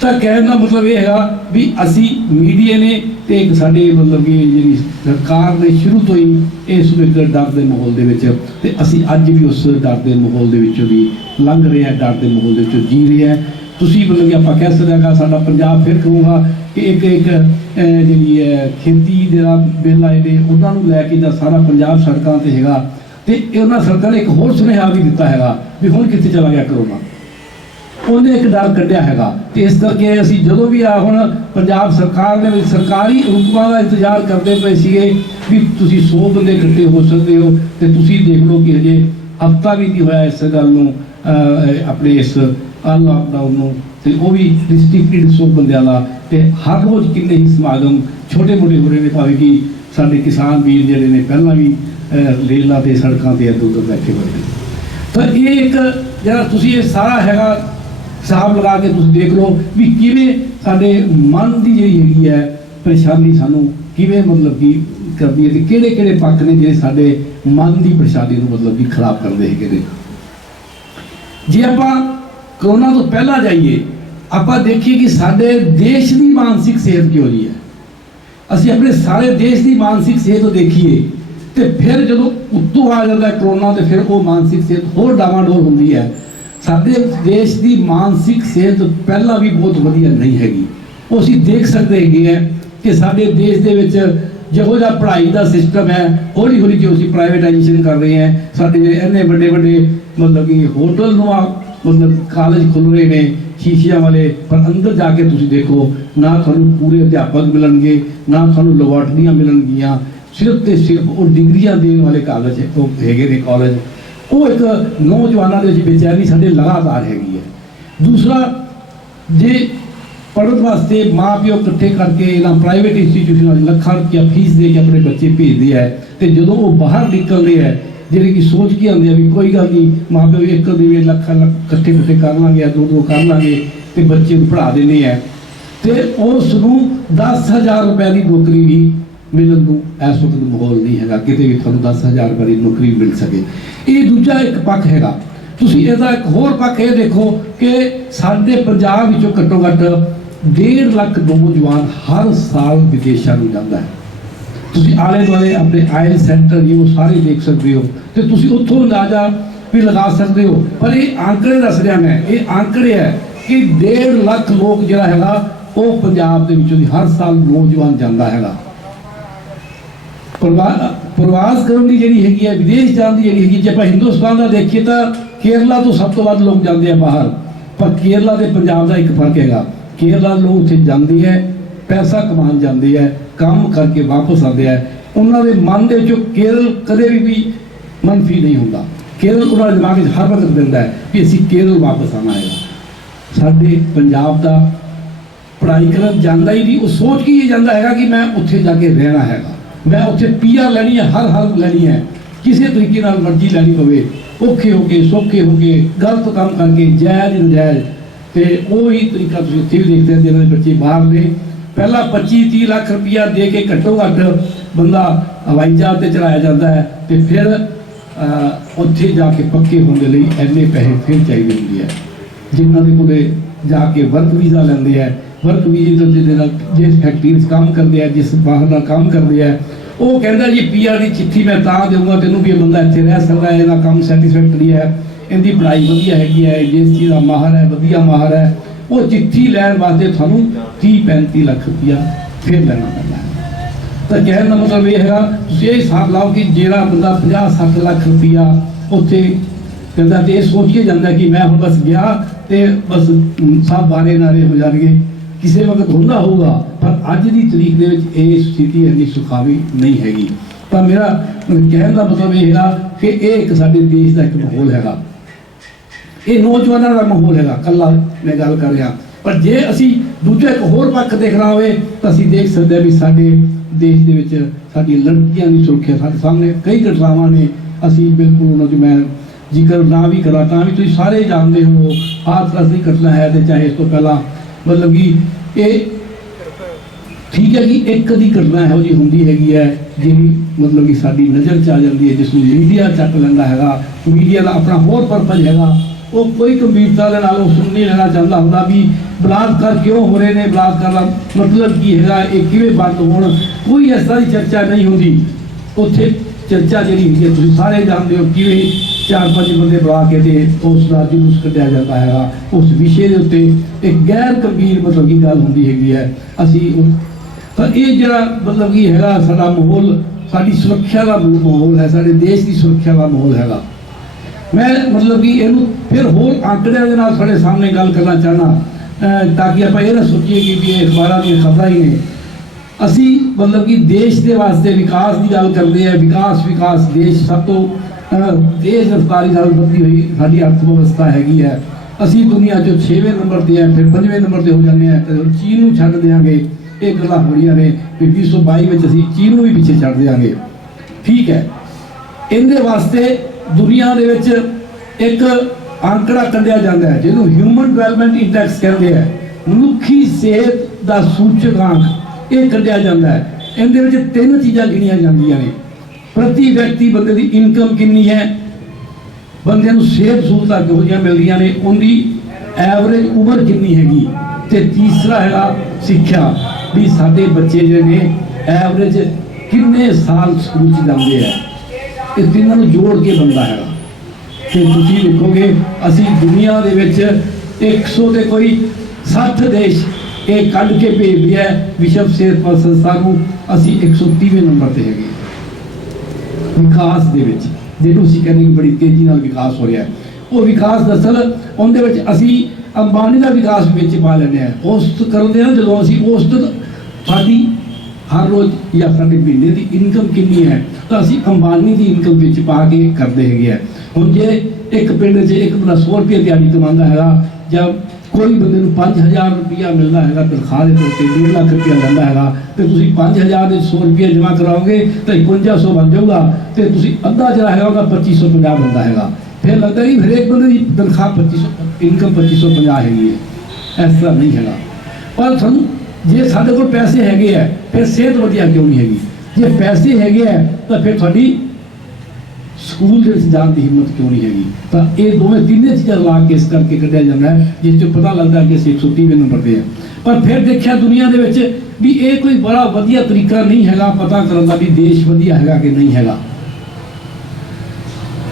ਤਾਂ ਕਹਿਣ ਦਾ ਮਤਲਬ ਇਹ ਹੈਗਾ ਵੀ ਅਸੀਂ ਮੀਡੀਆ ਨੇ ਤੇ ਇੱਕ ਸਾਡੇ ਮਤਲਬ ਕਿ ਜਿਹੜੀ ਸਰਕਾਰ ਨੇ ਸ਼ੁਰੂ ਤੋਂ ਹੀ ਇਸ ਨੂੰ ਇੱਕ ਡਰ ਦੇ ਮਾਹੌਲ ਦੇ ਵਿੱਚ, ਤੇ ਅਸੀਂ ਅੱਜ ਵੀ ਉਸ ਡਰ ਦੇ ਮਾਹੌਲ ਦੇ ਵਿੱਚੋਂ ਵੀ ਲੰਘ ਰਹੇ ਹਾਂ, ਡਰ ਦੇ ਮਾਹੌਲ ਦੇ ਵਿੱਚੋਂ ਜੀ ਰਹੇ ਹਾਂ। ਤੁਸੀਂ ਮਤਲਬ ਕਿ ਆਪਾਂ ਕਹਿ ਸਕਦੇ ਹਾਂ ਸਾਡਾ ਪੰਜਾਬ ਫਿਰ ਕਹੂੰਗਾ ਕਿ ਇੱਕ ਜਿਹੜੀ ਖੇਤੀ ਦਾ ਬਿੱਲ ਆਏ ਨੇ ਉਹਨਾਂ ਨੂੰ ਲੈ ਕੇ ਜਾਂ ਸਾਰਾ ਪੰਜਾਬ ਸੜਕਾਂ 'ਤੇ ਹੈਗਾ, ਤੇ ਉਹਨਾਂ ਸਰਕਾਰ ਨੇ ਇੱਕ ਹੋਰ ਸੁਨੇਹਾ ਵੀ ਦਿੱਤਾ ਹੈਗਾ ਵੀ ਹੁਣ ਕਿੱਥੇ ਚਲਾ ਗਿਆ ਕਰੋਨਾ, ਉਹਨੇ ਇੱਕ ਡਰ ਕੱਢਿਆ ਹੈਗਾ। ਤੇ ਇਸ ਕਰਕੇ ਅਸੀਂ ਜਦੋਂ ਵੀ ਆ ਹੁਣ ਪੰਜਾਬ ਸਰਕਾਰ ਦੇ ਵਿੱਚ ਸਰਕਾਰੀ ਹੁਕਮਾਂ ਦਾ ਇੰਤਜ਼ਾਰ ਕਰਦੇ ਪਏ ਸੀਗੇ ਵੀ ਤੁਸੀਂ 100 ਬੰਦੇ ਇਕੱਠੇ ਹੋ ਸਕਦੇ ਹੋ, ਤੇ ਤੁਸੀਂ ਦੇਖ ਲਓ ਕਿ ਹਜੇ ਹਫ਼ਤਾ ਵੀ ਨਹੀਂ ਹੋਇਆ ਇਸ ਗੱਲ ਨੂੰ, ਆਪਣੇ ਇਸ ਲਾਕਡਾਊਨ ਨੂੰ, ਤੇ ਉਹ ਵੀ ਰਿਸਟ੍ਰਿਕਟਿਡ 100 ਬੰਦਿਆਂ ਦਾ, ਤੇ ਹਰ ਰੋਜ਼ ਕਿੰਨੇ ਹੀ ਸਮਾਗਮ ਛੋਟੇ ਮੋਟੇ ਹੋ ਰਹੇ ਨੇ, ਭਾਵੇਂ ਕਿ ਸਾਡੇ ਕਿਸਾਨ ਵੀਰ ਜਿਹੜੇ ਨੇ ਪਹਿਲਾਂ ਵੀ ਰੇਲਾਂ ਤੇ ਸੜਕਾਂ ਤੇ ਇੱਧਰ ਉੱਧਰ ਬੈਠੇ ਹੋਏ ਨੇ। ਤਾਂ ਇਹ ਇੱਕ ਜਿਹੜਾ ਤੁਸੀਂ ਇਹ ਸਾਰਾ ਹੈਗਾ ਹਿਸਾਬ ਲਗਾ ਕੇ ਤੁਸੀਂ ਦੇਖ ਲਓ ਵੀ ਕਿਵੇਂ ਸਾਡੇ ਮਨ ਦੀ ਜਿਹੜੀ ਹੈਗੀ ਹੈ ਪਰੇਸ਼ਾਨੀ ਸਾਨੂੰ ਕਿਵੇਂ ਮਤਲਬ ਕਿ ਕਰਦੀ ਹੈ, ਤੇ ਕਿਹੜੇ ਕਿਹੜੇ ਪੱਖ ਨੇ ਜਿਹੜੇ ਸਾਡੇ ਮਨ ਦੀ ਪਰੇਸ਼ਾਨੀ ਨੂੰ ਮਤਲਬ ਕਿ ਖਰਾਬ ਕਰਦੇ ਹੈਗੇ ਨੇ। ਜੇ ਆਪਾਂ ਕਰੋਨਾ ਤੋਂ ਪਹਿਲਾਂ ਜਾਈਏ, ਆਪਾਂ ਦੇਖੀਏ ਕਿ ਸਾਡੇ ਦੇਸ਼ ਦੀ ਮਾਨਸਿਕ ਸਿਹਤ ਕਿਹੋ ਜਿਹੀ ਹੈ, ਅਸੀਂ ਆਪਣੇ ਸਾਰੇ ਦੇਸ਼ ਦੀ ਮਾਨਸਿਕ ਸਿਹਤ ਦੇਖੀਏ, ਤੇ ਫਿਰ ਜਦੋਂ ਉੱਤੋਂ ਆ ਜਾਂਦਾ ਕਰੋਨਾ ਤੇ ਫਿਰ ਉਹ ਮਾਨਸਿਕ ਸਿਹਤ ਹੋਰ ਡਾਵਾਂਡੋਲ ਹੁੰਦੀ ਹੈ। ਸਾਡੇ ਦੇਸ਼ ਦੀ ਮਾਨਸਿਕ ਸਿਹਤ ਪਹਿਲਾਂ ਵੀ ਬਹੁਤ ਵਧੀਆ ਨਹੀਂ ਹੈਗੀ, ਉਹ ਅਸੀਂ ਦੇਖ ਸਕਦੇ ਹੈਗੇ ਆ ਕਿ ਸਾਡੇ ਦੇਸ਼ ਦੇ ਵਿੱਚ ਜਿਹੋ ਜਿਹਾ ਪੜ੍ਹਾਈ ਦਾ ਸਿਸਟਮ ਹੈ, ਹੌਲੀ ਹੌਲੀ ਜੋ ਅਸੀਂ ਪ੍ਰਾਈਵੇਟਾਈਜੇਸ਼ਨ ਕਰ ਰਹੇ ਹਾਂ, ਸਾਡੇ ਜਿਹੜੇ ਇੰਨੇ ਵੱਡੇ ਵੱਡੇ ਮਤਲਬ ਕਿ ਹੋਟਲ ਨੂੰ ਮਤਲਬ ਕਾਲਜ ਖੁੱਲ੍ਹ ਰਹੇ ਨੇ ਸ਼ੀਸ਼ਿਆਂ ਵਾਲੇ, ਪਰ ਅੰਦਰ ਜਾ ਕੇ ਤੁਸੀਂ ਦੇਖੋ ਨਾ ਤੁਹਾਨੂੰ ਪੂਰੇ ਅਧਿਆਪਕ ਮਿਲਣਗੇ, ਨਾ ਤੁਹਾਨੂੰ ਲੈਬੋਰਟਰੀਆਂ ਮਿਲਣਗੀਆਂ, ਸਿਰਫ ਤੇ ਸਿਰਫ ਉਹ ਡਿਗਰੀਆਂ ਦੇਣ ਵਾਲੇ ਕਾਲਜ ਉਹ ਹੈਗੇ ਨੇ ਕਾਲਜ। ਉਹ ਇੱਕ ਨੌਜਵਾਨਾਂ ਦੇ ਵਿੱਚ ਬੇਚੈਨੀ ਸਾਡੇ ਲਗਾਤਾਰ ਹੈਗੀ ਹੈ। ਦੂਸਰਾ, ਜੇ ਪੜ੍ਹਨ ਵਾਸਤੇ ਮਾਂ ਪਿਓ ਇਕੱਠੇ ਕਰਕੇ ਇਹਨਾਂ ਪ੍ਰਾਈਵੇਟ ਇੰਸਟੀਟਿਊਸ਼ਨਾਂ 'ਚ ਲੱਖਾਂ ਰੁਪਈਆ ਫੀਸ ਦੇ ਕੇ ਆਪਣੇ ਬੱਚੇ ਭੇਜਦੇ ਹੈ, ਤੇ ਜਦੋਂ ਉਹ ਬਾਹਰ ਨਿਕਲਦੇ ਹੈ ਜਿਹੜੇ ਕਿ ਸੋਚ ਕੇ ਆਉਂਦੇ ਆ ਵੀ ਕੋਈ ਗੱਲ ਨਹੀਂ ਮਾਂ ਪਿਓ ਇੱਕ ਦੇ ਲੱਖਾਂ ਇਕੱਠੇ ਕਰ ਲਾਂਗੇ, ਦੋ ਕਰ ਲਾਂਗੇ ਤੇ ਬੱਚੇ ਨੂੰ ਪੜ੍ਹਾ ਦਿੰਦੇ ਹੈ, ਤੇ ਉਸ ਨੂੰ 10,000 ਰੁਪਏ ਦੀ ਨੌਕਰੀ ਵੀ ਮਿਲਣ ਨੂੰ ਇਸ ਵਕਤ ਮਾਹੌਲ ਨਹੀਂ ਹੈਗਾ ਕਿਤੇ ਵੀ ਤੁਹਾਨੂੰ 10,000 ਰੁਪਏ ਦੀ ਨੌਕਰੀ ਮਿਲ ਸਕੇ। ਇਹ ਦੂਜਾ ਇੱਕ ਪੱਖ ਹੈਗਾ। ਤੁਸੀਂ ਇਹਦਾ ਇੱਕ ਹੋਰ ਪੱਖ ਇਹ ਦੇਖੋ ਕਿ ਸਾਡੇ ਪੰਜਾਬ ਵਿੱਚੋਂ ਘੱਟੋ ਘੱਟ 1.5 ਲੱਖ ਨੌਜਵਾਨ ਹਰ ਸਾਲ ਵਿਦੇਸ਼ਾਂ ਨੂੰ ਜਾਂਦਾ ਹੈ। ਤੁਸੀਂ ਆਲੇ ਦੁਆਲੇ ਆਪਣੇ ਆਇਲ ਸੈਂਟਰ ਜੀ ਉਹ ਸਾਰੇ ਦੇਖ ਸਕਦੇ ਹੋ ਤੇ ਤੁਸੀਂ ਉੱਥੋਂ ਅੰਦਾਜ਼ਾ ਵੀ ਲਗਾ ਸਕਦੇ ਹੋ। ਪਰ ਇਹ ਆંકੜੇ ਦੱਸ ਰਿਹਾ ਮੈਂ, ਇਹ ਆંકੜੇ ਹੈ ਕਿ 1.5 ਲੱਖ ਲੋਕ ਜਿਹੜਾ ਹੈਗਾ ਉਹ ਪੰਜਾਬ ਦੇ ਵਿੱਚੋਂ ਦੀ ਹਰ ਸਾਲ ਨੌਜਵਾਨ ਜਾਂਦਾ ਹੈਗਾ। ਪ੍ਰਵਾਸ ਕਰਨ ਦੀ ਜਿਹੜੀ ਹੈਗੀ ਹੈ, ਵਿਦੇਸ਼ ਜਾਣ ਦੀ ਜਿਹੜੀ ਹੈਗੀ, ਜੇ ਆਪਾਂ ਹਿੰਦੁਸਤਾਨ ਦਾ ਦੇਖੀਏ ਤਾਂ ਕੇਰਲਾ ਤੋਂ ਸਭ ਤੋਂ ਵੱਧ ਲੋਕ ਜਾਂਦੇ ਆ ਬਾਹਰ। ਪਰ ਕੇਰਲਾ ਤੇ ਪੰਜਾਬ ਦਾ ਇੱਕ ਫਰਕ ਹੈਗਾ, ਕੇਰਲਾ ਲੋਕ ਉੱਥੇ ਜਾਂਦੇ ਹੈ, ਪੈਸਾ ਕਮਾਉਣ ਜਾਂਦੇ ਹੈ, ਕੰਮ ਕਰਕੇ ਵਾਪਸ ਆਉਂਦੇ ਹੈ। ਉਹਨਾਂ ਦੇ ਮਨ ਦੇ ਵਿੱਚੋਂ ਕੇਰਲ ਕਦੇ ਵੀ ਮੰਨਫੀ ਨਹੀਂ ਹੁੰਦਾ। ਕੇਰਲ ਉਹਨਾਂ ਦੇ ਦਿਮਾਗ ਵਿੱਚ ਹਰ ਵਕਤ ਦਿੰਦਾ ਹੈ ਕਿ ਅਸੀਂ ਕੇਰਲ ਵਾਪਸ ਆਉਣਾ ਹੈਗਾ। ਸਾਡੇ ਪੰਜਾਬ ਦਾ ਪੜ੍ਹਾਈ ਕਰਨ ਜਾਂਦਾ ਹੀ ਨਹੀਂ, ਉਹ ਸੋਚ ਕੇ ਹੀ ਜਾਂਦਾ ਹੈਗਾ ਕਿ ਮੈਂ ਉੱਥੇ ਜਾ ਕੇ ਰਹਿਣਾ ਹੈਗਾ, ਮੈਂ ਉੱਥੇ PR ਲੈਣੀ ਹੈ, ਹਰ ਲੈਣੀ ਹੈ, ਕਿਸੇ ਤਰੀਕੇ ਨਾਲ ਮਰਜ਼ੀ ਲੈਣੀ ਪਵੇ, ਔਖੇ ਹੋ ਕੇ ਸੌਖੇ ਹੋ ਕੇ ਗਲਤ ਕੰਮ ਕਰਕੇ ਜਾਇਜ਼ ਨਜਾਇਜ਼। ਤੇ ਉਹੀ ਤਰੀਕਾ ਤੁਸੀਂ ਉੱਥੇ ਵੀ ਦੇਖਦੇ ਹੋ, ਜਿਹਨਾਂ ਦੇ ਬੱਚੇ ਬਾਹਰ ਨੇ ਪਹਿਲਾਂ 25-30 ਲੱਖ ਰੁਪਇਆ ਦੇ ਕੇ ਘੱਟੋ ਘੱਟ ਬੰਦਾ ਹਵਾਈ ਜਹਾਜ਼ ਤੇ ਚਲਾਇਆ ਜਾਂਦਾ ਹੈ ਤੇ ਫਿਰ ਉੱਥੇ ਜਾ ਕੇ ਪੱਕੇ ਹੋਣ ਦੇ ਲਈ ਇੰਨੇ ਪੈਸੇ ਫਿਰ ਚਾਹੀਦੇ ਹੁੰਦੇ ਹੈ। ਜਿਨ੍ਹਾਂ ਦੇ ਕੋਲੇ ਜਾ ਕੇ ਵਰਕ ਵੀਜ਼ਾ ਲੈਂਦੇ ਹੈ, ਵਰਕ ਵੀਜ਼ੇ ਦੇ ਨਾਲ ਜਿਸ ਫੈਕਟਰੀ ਵਿੱਚ ਕੰਮ ਕਰਦੇ ਆ, ਜਿਸ ਬਾਹਰ ਦਾ ਕੰਮ ਕਰਦੇ ਆ, ਉਹ ਕਹਿੰਦਾ ਜੀ PR ਦੀ ਚਿੱਠੀ ਮੈਂ ਤਾਂ ਦੇਊਂਗਾ ਤੈਨੂੰ ਵੀ ਇਹ ਬੰਦਾ ਇੱਥੇ ਰਹਿ ਸਕਦਾ ਹੈ, ਇਹਦਾ ਕੰਮ ਸੈਟੀਸਫੈਕਟਰੀ ਹੈ, ਇਹਦੀ ਪੜ੍ਹਾਈ ਵਧੀਆ ਹੈਗੀ ਹੈ, ਜਿਸ ਚੀਜ਼ ਦਾ ਮਾਹਰ ਹੈ, ਵਧੀਆ ਮਾਹਰ ਹੈ। ਉਹ ਚਿੱਠੀ ਲੈਣ ਵਾਸਤੇ ਤੁਹਾਨੂੰ 30-35 ਲੱਖ ਰੁਪਇਆ ਫਿਰ ਲੈਣਾ ਪੈਂਦਾ ਹੈ। ਤਾਂ ਕਹਿਣ ਦਾ ਮਤਲਬ ਇਹ ਹੈਗਾ, ਤੁਸੀਂ ਇਹ ਹਿਸਾਬ ਲਾਓ ਕਿ ਜਿਹੜਾ ਬੰਦਾ 50-60 ਲੱਖ ਰੁਪਇਆ ਉੱਥੇ ਕਹਿੰਦਾ ਤੇ ਇਹ ਸੋਚ ਕੇ ਜਾਂਦਾ ਕਿ ਮੈਂ ਹੁਣ ਬਸ ਗਿਆ ਤੇ ਬਸ ਸਭ ਬਾਰੇ ਨਾਰੇ ਹੋ ਜਾਣਗੇ, ਕਿਸੇ ਵਕਤ ਹੁੰਦਾ ਹੋਊਗਾ। ਪਰ ਅੱਜ ਦੀ ਤਰੀਕ ਦੇ ਵਿੱਚ ਇਹ ਸਥਿਤੀ ਇੰਨੀ ਸੁਖਾਵੀ ਨਹੀਂ ਹੈਗੀ। ਤਾਂ ਮੇਰਾ ਕਹਿਣ ਦਾ ਮਤਲਬ ਇਹ ਹੈਗਾ ਕਿ ਇਹ ਇੱਕ ਸਾਡੇ ਦੇਸ਼ ਦਾ ਇੱਕ ਮਾਹੌਲ ਹੈਗਾ, ਇਹ ਨੌਜਵਾਨਾਂ ਦਾ ਮਾਹੌਲ ਹੈਗਾ, ਕੱਲਾ ਮੈਂ ਗੱਲ ਕਰ ਰਿਹਾ। ਪਰ ਜੇ ਅਸੀਂ ਦੂਜਾ ਇੱਕ ਹੋਰ ਪੱਖ ਦੇਖਣਾ ਹੋਵੇ ਤਾਂ ਅਸੀਂ ਦੇਖ ਸਕਦੇ ਹਾਂ ਵੀ ਸਾਡੇ ਦੇਸ਼ ਦੇ ਵਿੱਚ ਸਾਡੀਆਂ ਲੜਕੀਆਂ ਦੀ ਸੁਰੱਖਿਆ, ਸਾਡੇ ਸਾਹਮਣੇ ਕਈ ਘਟਨਾਵਾਂ ਨੇ, ਅਸੀਂ ਬਿਲਕੁਲ ਉਹਨਾਂ 'ਚ ਮੈਂ ਜ਼ਿਕਰ ਨਾ ਵੀ ਕਰਾਂ ਤਾਂ ਵੀ ਤੁਸੀਂ ਸਾਰੇ ਜਾਣਦੇ ਹੋ ਹਾਦਸਾ ਦੀ ਘਟਨਾ ਹੈ। ਤੇ ਚਾਹੇ ਇਸ ਤੋਂ ਪਹਿਲਾਂ ਮਤਲਬ ਕਿ ਇਹ ਠੀਕ ਹੈ ਕਿ ਇੱਕ ਦੀ ਘਟਨਾ ਇਹੋ ਜਿਹੀ ਹੁੰਦੀ ਹੈਗੀ ਹੈ ਜਿਹੜੀ ਮਤਲਬ ਕਿ ਸਾਡੀ ਨਜ਼ਰ 'ਚ ਆ ਜਾਂਦੀ ਹੈ, ਜਿਸ ਨੂੰ ਮੀਡੀਆ ਚੱਕ ਲੈਂਦਾ ਹੈਗਾ। ਮੀਡੀਆ ਦਾ ਆਪਣਾ ਹੋਰ ਪਰਪਸ ਹੈਗਾ, ਉਹ ਕੋਈ ਗੰਭੀਰਤਾ ਦੇ ਨਾਲ ਉਹ ਸੁਣ ਨਹੀਂ ਲੈਣਾ ਚਾਹੁੰਦਾ ਹੁੰਦਾ ਵੀ ਬਲਾਤਕਾਰ ਕਿਉਂ ਹੋ ਰਹੇ ਨੇ, ਬਲਾਤਕਾਰ ਦਾ ਮਤਲਬ ਕੀ ਹੈਗਾ, ਇਹ ਕਿਵੇਂ ਬੰਦ ਹੋਣ, ਕੋਈ ਇਸ ਤਰ੍ਹਾਂ ਦੀ ਚਰਚਾ ਨਹੀਂ ਹੁੰਦੀ। ਉੱਥੇ ਚਰਚਾ ਜਿਹੜੀ ਹੁੰਦੀ ਹੈ ਤੁਸੀਂ ਸਾਰੇ ਜਾਣਦੇ ਹੋ, ਕਿਵੇਂ 4-5 ਬੰਦੇ ਬੁਲਾ ਕੇ ਤੇ ਉਸ ਦਾ ਜਲੂਸ ਕੱਢਿਆ ਜਾਂਦਾ ਹੈਗਾ। ਉਸ ਵਿਸ਼ੇ ਦੇ ਉੱਤੇ ਇੱਕ ਗੈਰ ਗੰਭੀਰ ਮਤਲਬ ਕੀ ਗੱਲ ਹੁੰਦੀ ਹੈਗੀ ਹੈ। ਅਸੀਂ ਤਾਂ ਇਹ ਜਿਹੜਾ ਮਤਲਬ ਕੀ ਹੈਗਾ ਸਾਡਾ ਮਾਹੌਲ, ਸਾਡੀ ਸੁਰੱਖਿਆ ਦਾ ਮਾਹੌਲ ਹੈ, ਸਾਡੇ ਦੇਸ਼ ਦੀ ਸੁਰੱਖਿਆ ਦਾ ਮਾਹੌਲ ਹੈਗਾ। ਮੈਂ ਮਤਲਬ ਕਿ ਇਹਨੂੰ ਫਿਰ ਹੋਰ ਆંકੜਿਆਂ ਦੇ ਨਾਲ ਸਾਡੇ ਸਾਹਮਣੇ ਗੱਲ ਕਰਨਾ ਚਾਹੁੰਦਾ ਤਾਂ ਕਿ ਆਪਾਂ ਇਹ ਨਾ ਸੋਚੀਏ ਕਿ ਵੀ ਇਹ ਅਖਬਾਰਾਂ ਦੀਆਂ ਖਬਰਾਂ ਹੀ ਨੇ। ਅਸੀਂ ਮਤਲਬ ਕਿ ਦੇਸ਼ ਦੇ ਵਾਸਤੇ ਵਿਕਾਸ ਦੀ ਗੱਲ ਕਰਦੇ ਆ, ਵਿਕਾਸ ਦੇਸ਼ ਸਭ ਤੋਂ ਤੇਜ਼ ਰਫ਼ਤਾਰੀ ਨਾਲ ਵਧਦੀ ਹੋਈ ਸਾਡੀ ਅਰਥ ਵਿਵਸਥਾ ਹੈਗੀ ਹੈ। ਅਸੀਂ ਦੁਨੀਆ 'ਚੋਂ 6ਵੇਂ ਨੰਬਰ ਤੇ ਆ, ਫਿਰ 5ਵੇਂ ਨੰਬਰ ਤੇ ਹੋ ਜਾਂਦੇ ਆ, ਚੀਨ ਨੂੰ ਛੱਡ ਦਿਆਂਗੇ। ਇਹ ਗੱਲਾਂ ਹੋ ਰਹੀਆਂ ਨੇ ਕਿ 2022 ਵਿੱਚ ਅਸੀਂ ਚੀਨ ਨੂੰ ਵੀ ਪਿੱਛੇ ਛੱਡ ਦਿਆਂਗੇ। ਠੀਕ ਹੈ, ਇਹਦੇ ਵਾਸਤੇ ਦੁਨੀਆ ਦੇ ਵਿੱਚ ਇੱਕ ਆંકੜਾ ਕੱਢਿਆ ਜਾਂਦਾ ਹੈ ਜਿਹਨੂੰ ਹਿਊਮਨ ਡਿਵੈਲਪਮੈਂਟ ਇੰਡੈਕਸ ਕਹਿੰਦੇ ਆ, ਮਨੁੱਖੀ ਸਿਹਤ ਦਾ ਸੂਚਕਾਂਕ ਇਹ ਕੱਢਿਆ ਜਾਂਦਾ ਹੈ। ਇਹਦੇ ਵਿੱਚ 3 ਚੀਜ਼ਾਂ ਗਿਣੀਆਂ ਜਾਂਦੀਆਂ ਨੇ। ਪ੍ਰਤੀ ਵਿਅਕਤੀ ਬੰਦੇ ਦੀ ਇਨਕਮ ਕਿੰਨੀ ਹੈ, ਬੰਦੇ ਨੂੰ ਸਿਹਤ ਸਹੂਲਤਾਂ ਕਿਹੋ ਜਿਹੀਆਂ ਮਿਲਦੀਆਂ ਨੇ, ਉਹਦੀ ਐਵਰੇਜ ਉਮਰ ਕਿੰਨੀ ਹੈਗੀ, ਤੇ ਤੀਸਰਾ ਹੈਗਾ ਸਿੱਖਿਆ, ਵੀ ਸਾਡੇ ਬੱਚੇ ਜਿਹੜੇ ਨੇ ਐਵਰੇਜ ਕਿੰਨੇ ਸਾਲ ਸਕੂਲ 'ਚ ਜਾਂਦੇ ਆ। ਇਹ ਤਿੰਨਾਂ ਨੂੰ ਜੋੜ ਕੇ ਬੰਦਾ ਹੈਗਾ। ਤੇ ਤੁਸੀਂ ਦੇਖੋਗੇ ਅਸੀਂ ਦੁਨੀਆ ਦੇ ਵਿੱਚ 100 ਦੇ ਕੋਈ 60 ਦੇਸ਼ ਇਹ ਕੱਢ ਕੇ ਭੇਜਦੇ ਆ ਵਿਸ਼ਵ ਸਿਹਤ ਸੰਸਥਾ ਨੂੰ, ਅਸੀਂ 130ਵੇਂ ਨੰਬਰ ਤੇ ਹੈਗੇ ਵਿਕਾਸ ਦੇ ਵਿੱਚ, ਜਿਹਨੂੰ ਅਸੀਂ ਕਹਿੰਦੇ ਕਿ ਬੜੀ ਤੇਜ਼ੀ ਨਾਲ ਵਿਕਾਸ ਹੋ ਰਿਹਾ ਹੈ। ਉਹ ਵਿਕਾਸ ਦਰਅਸਲ ਉਹਦੇ ਵਿੱਚ ਅਸੀਂ ਅੰਬਾਨੀ ਦਾ ਵਿਕਾਸ ਵਿੱਚ ਪਾ ਲੈਂਦੇ ਹਾਂ। ਔਸਤ ਕਰਦੇ ਹਾਂ ਜਦੋਂ ਅਸੀਂ ਔਸਤ ਸਾਡੀ ਹਰ ਰੋਜ਼ ਜਾਂ ਸਾਡੇ ਮਹੀਨੇ ਦੀ ਇਨਕਮ ਕਿੰਨੀ ਹੈ ਤਾਂ ਅਸੀਂ ਅੰਬਾਨੀ ਦੀ ਇਨਕਮ ਵਿੱਚ ਪਾ ਕੇ ਕਰਦੇ ਹੈਗੇ ਆ। ਹੁਣ ਜੇ ਇੱਕ ਪਿੰਡ 'ਚ ਇੱਕ ਬੰਦਾ 100 ਰੁਪਏ ਦਿਹਾੜੀ ਕਮਾਉਂਦਾ ਹੈਗਾ, ਜਾਂ ਕੋਈ ਬੰਦੇ ਨੂੰ 5000 ਰੁਪਇਆ ਮਿਲਦਾ ਹੈਗਾ ਤਨਖਾਹ ਦੇ ਤੌਰ ਤੇ, 1.5 ਲੱਖ ਰੁਪਇਆ ਲੈਂਦਾ ਹੈਗਾ, ਤੇ ਤੁਸੀਂ 5000 ਦੇ 100 ਰੁਪਏ ਜਮ੍ਹਾਂ ਕਰਾਓਗੇ ਤਾਂ 5100 ਬਣ ਜਾਊਗਾ, ਤੇ ਤੁਸੀਂ ਅੱਧਾ ਜਿਹੜਾ ਹੈਗਾ ਉਹਦਾ 2550 ਬਣਦਾ ਹੈਗਾ। ਫਿਰ ਲੱਗਦਾ ਕਿ ਹਰੇਕ ਬੰਦੇ ਦੀ ਤਨਖਾਹ 2500 ਇਨਕਮ 2550 ਹੈਗੀ ਹੈ। ਇਸ ਤਰ੍ਹਾਂ ਨਹੀਂ ਹੈਗਾ। ਪਰ ਸਾਨੂੰ ਜੇ ਸਾਡੇ ਕੋਲ ਪੈਸੇ ਹੈਗੇ ਆ ਫਿਰ ਸਿਹਤ ਵਧੀਆ ਕਿਉਂ ਨਹੀਂ ਹੈਗੀ? ਜੇ ਪੈਸੇ ਹੈਗੇ ਆ ਤਾਂ ਫਿਰ ਤੁਹਾਡੀ ਸਕੂਲ ਦੇ ਵਿੱਚ ਜਾਣ ਦੀ ਹਿੰਮਤ ਕਿਉਂ ਨਹੀਂ ਹੈਗੀ? ਤਾਂ ਇਹ ਦੋਵੇਂ ਤਿੰਨੇ ਚੀਜ਼ਾਂ ਲਾ ਕੇ ਇਸ ਕਰਕੇ ਕੱਢਿਆ ਜਾਂਦਾ ਹੈ, ਜਿਸ ਤੋਂ ਪਤਾ ਲੱਗਦਾ ਕਿ ਅਸੀਂ 130ਵੇਂ ਨੰਬਰ ਤੇ ਆ। ਪਰ ਫਿਰ ਦੇਖਿਆ ਦੁਨੀਆ ਦੇ ਵਿੱਚ ਵੀ ਇਹ ਕੋਈ ਬੜਾ ਵਧੀਆ ਤਰੀਕਾ ਨਹੀਂ ਹੈਗਾ ਪਤਾ ਕਰਨ ਦਾ ਵੀ ਦੇਸ਼ ਵਧੀਆ ਹੈਗਾ ਕਿ ਨਹੀਂ ਹੈਗਾ।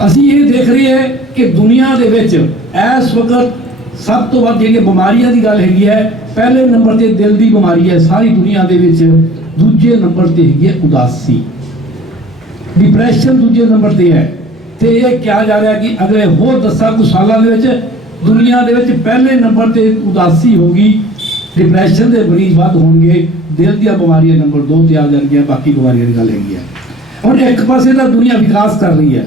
ਅਸੀਂ ਇਹ ਦੇਖ ਰਹੇ ਹਾਂ ਕਿ ਦੁਨੀਆ ਦੇ ਵਿੱਚ ਇਸ ਵਕਤ ਸਭ ਤੋਂ ਵੱਧ ਜਿਹੜੀਆਂ ਬਿਮਾਰੀਆਂ ਦੀ ਗੱਲ ਹੈਗੀ ਹੈ, ਪਹਿਲੇ ਨੰਬਰ ਤੇ ਦਿਲ ਦੀ ਬਿਮਾਰੀ ਹੈ ਸਾਰੀ ਦੁਨੀਆ ਦੇ ਵਿੱਚ, ਦੂਜੇ ਨੰਬਰ ਤੇ ਹੈਗੀ ਹੈ ਉਦਾਸੀ, ਡਿਪਰੈਸ਼ਨ ਦੂਜੇ ਨੰਬਰ ਤੇ ਹੈ। ਤੇ ਇਹ ਕਿਹਾ ਜਾ ਰਿਹਾ ਕਿ ਅਗਲੇ ਹੋਰ 10 ਕੁ ਸਾਲਾਂ ਦੇ ਵਿੱਚ ਦੁਨੀਆ ਦੇ ਵਿੱਚ ਪਹਿਲੇ ਨੰਬਰ ਤੇ ਉਦਾਸੀ ਹੋਗੀ, ਡਿਪਰੈਸ਼ਨ ਦੇ ਮਰੀਜ਼ ਵੱਧ ਹੋਣਗੇ, ਦਿਲ ਦੀਆਂ ਬਿਮਾਰੀਆਂ ਨੰਬਰ 2 ਤੇ ਆ ਜਾਣਗੀਆਂ, ਬਾਕੀ ਬਿਮਾਰੀਆਂ ਦੀ ਗੱਲ ਹੈਗੀ ਹੈ। ਹੁਣ ਇੱਕ ਪਾਸੇ ਤਾਂ ਦੁਨੀਆ ਵਿਕਾਸ ਕਰ ਰਹੀ ਹੈ,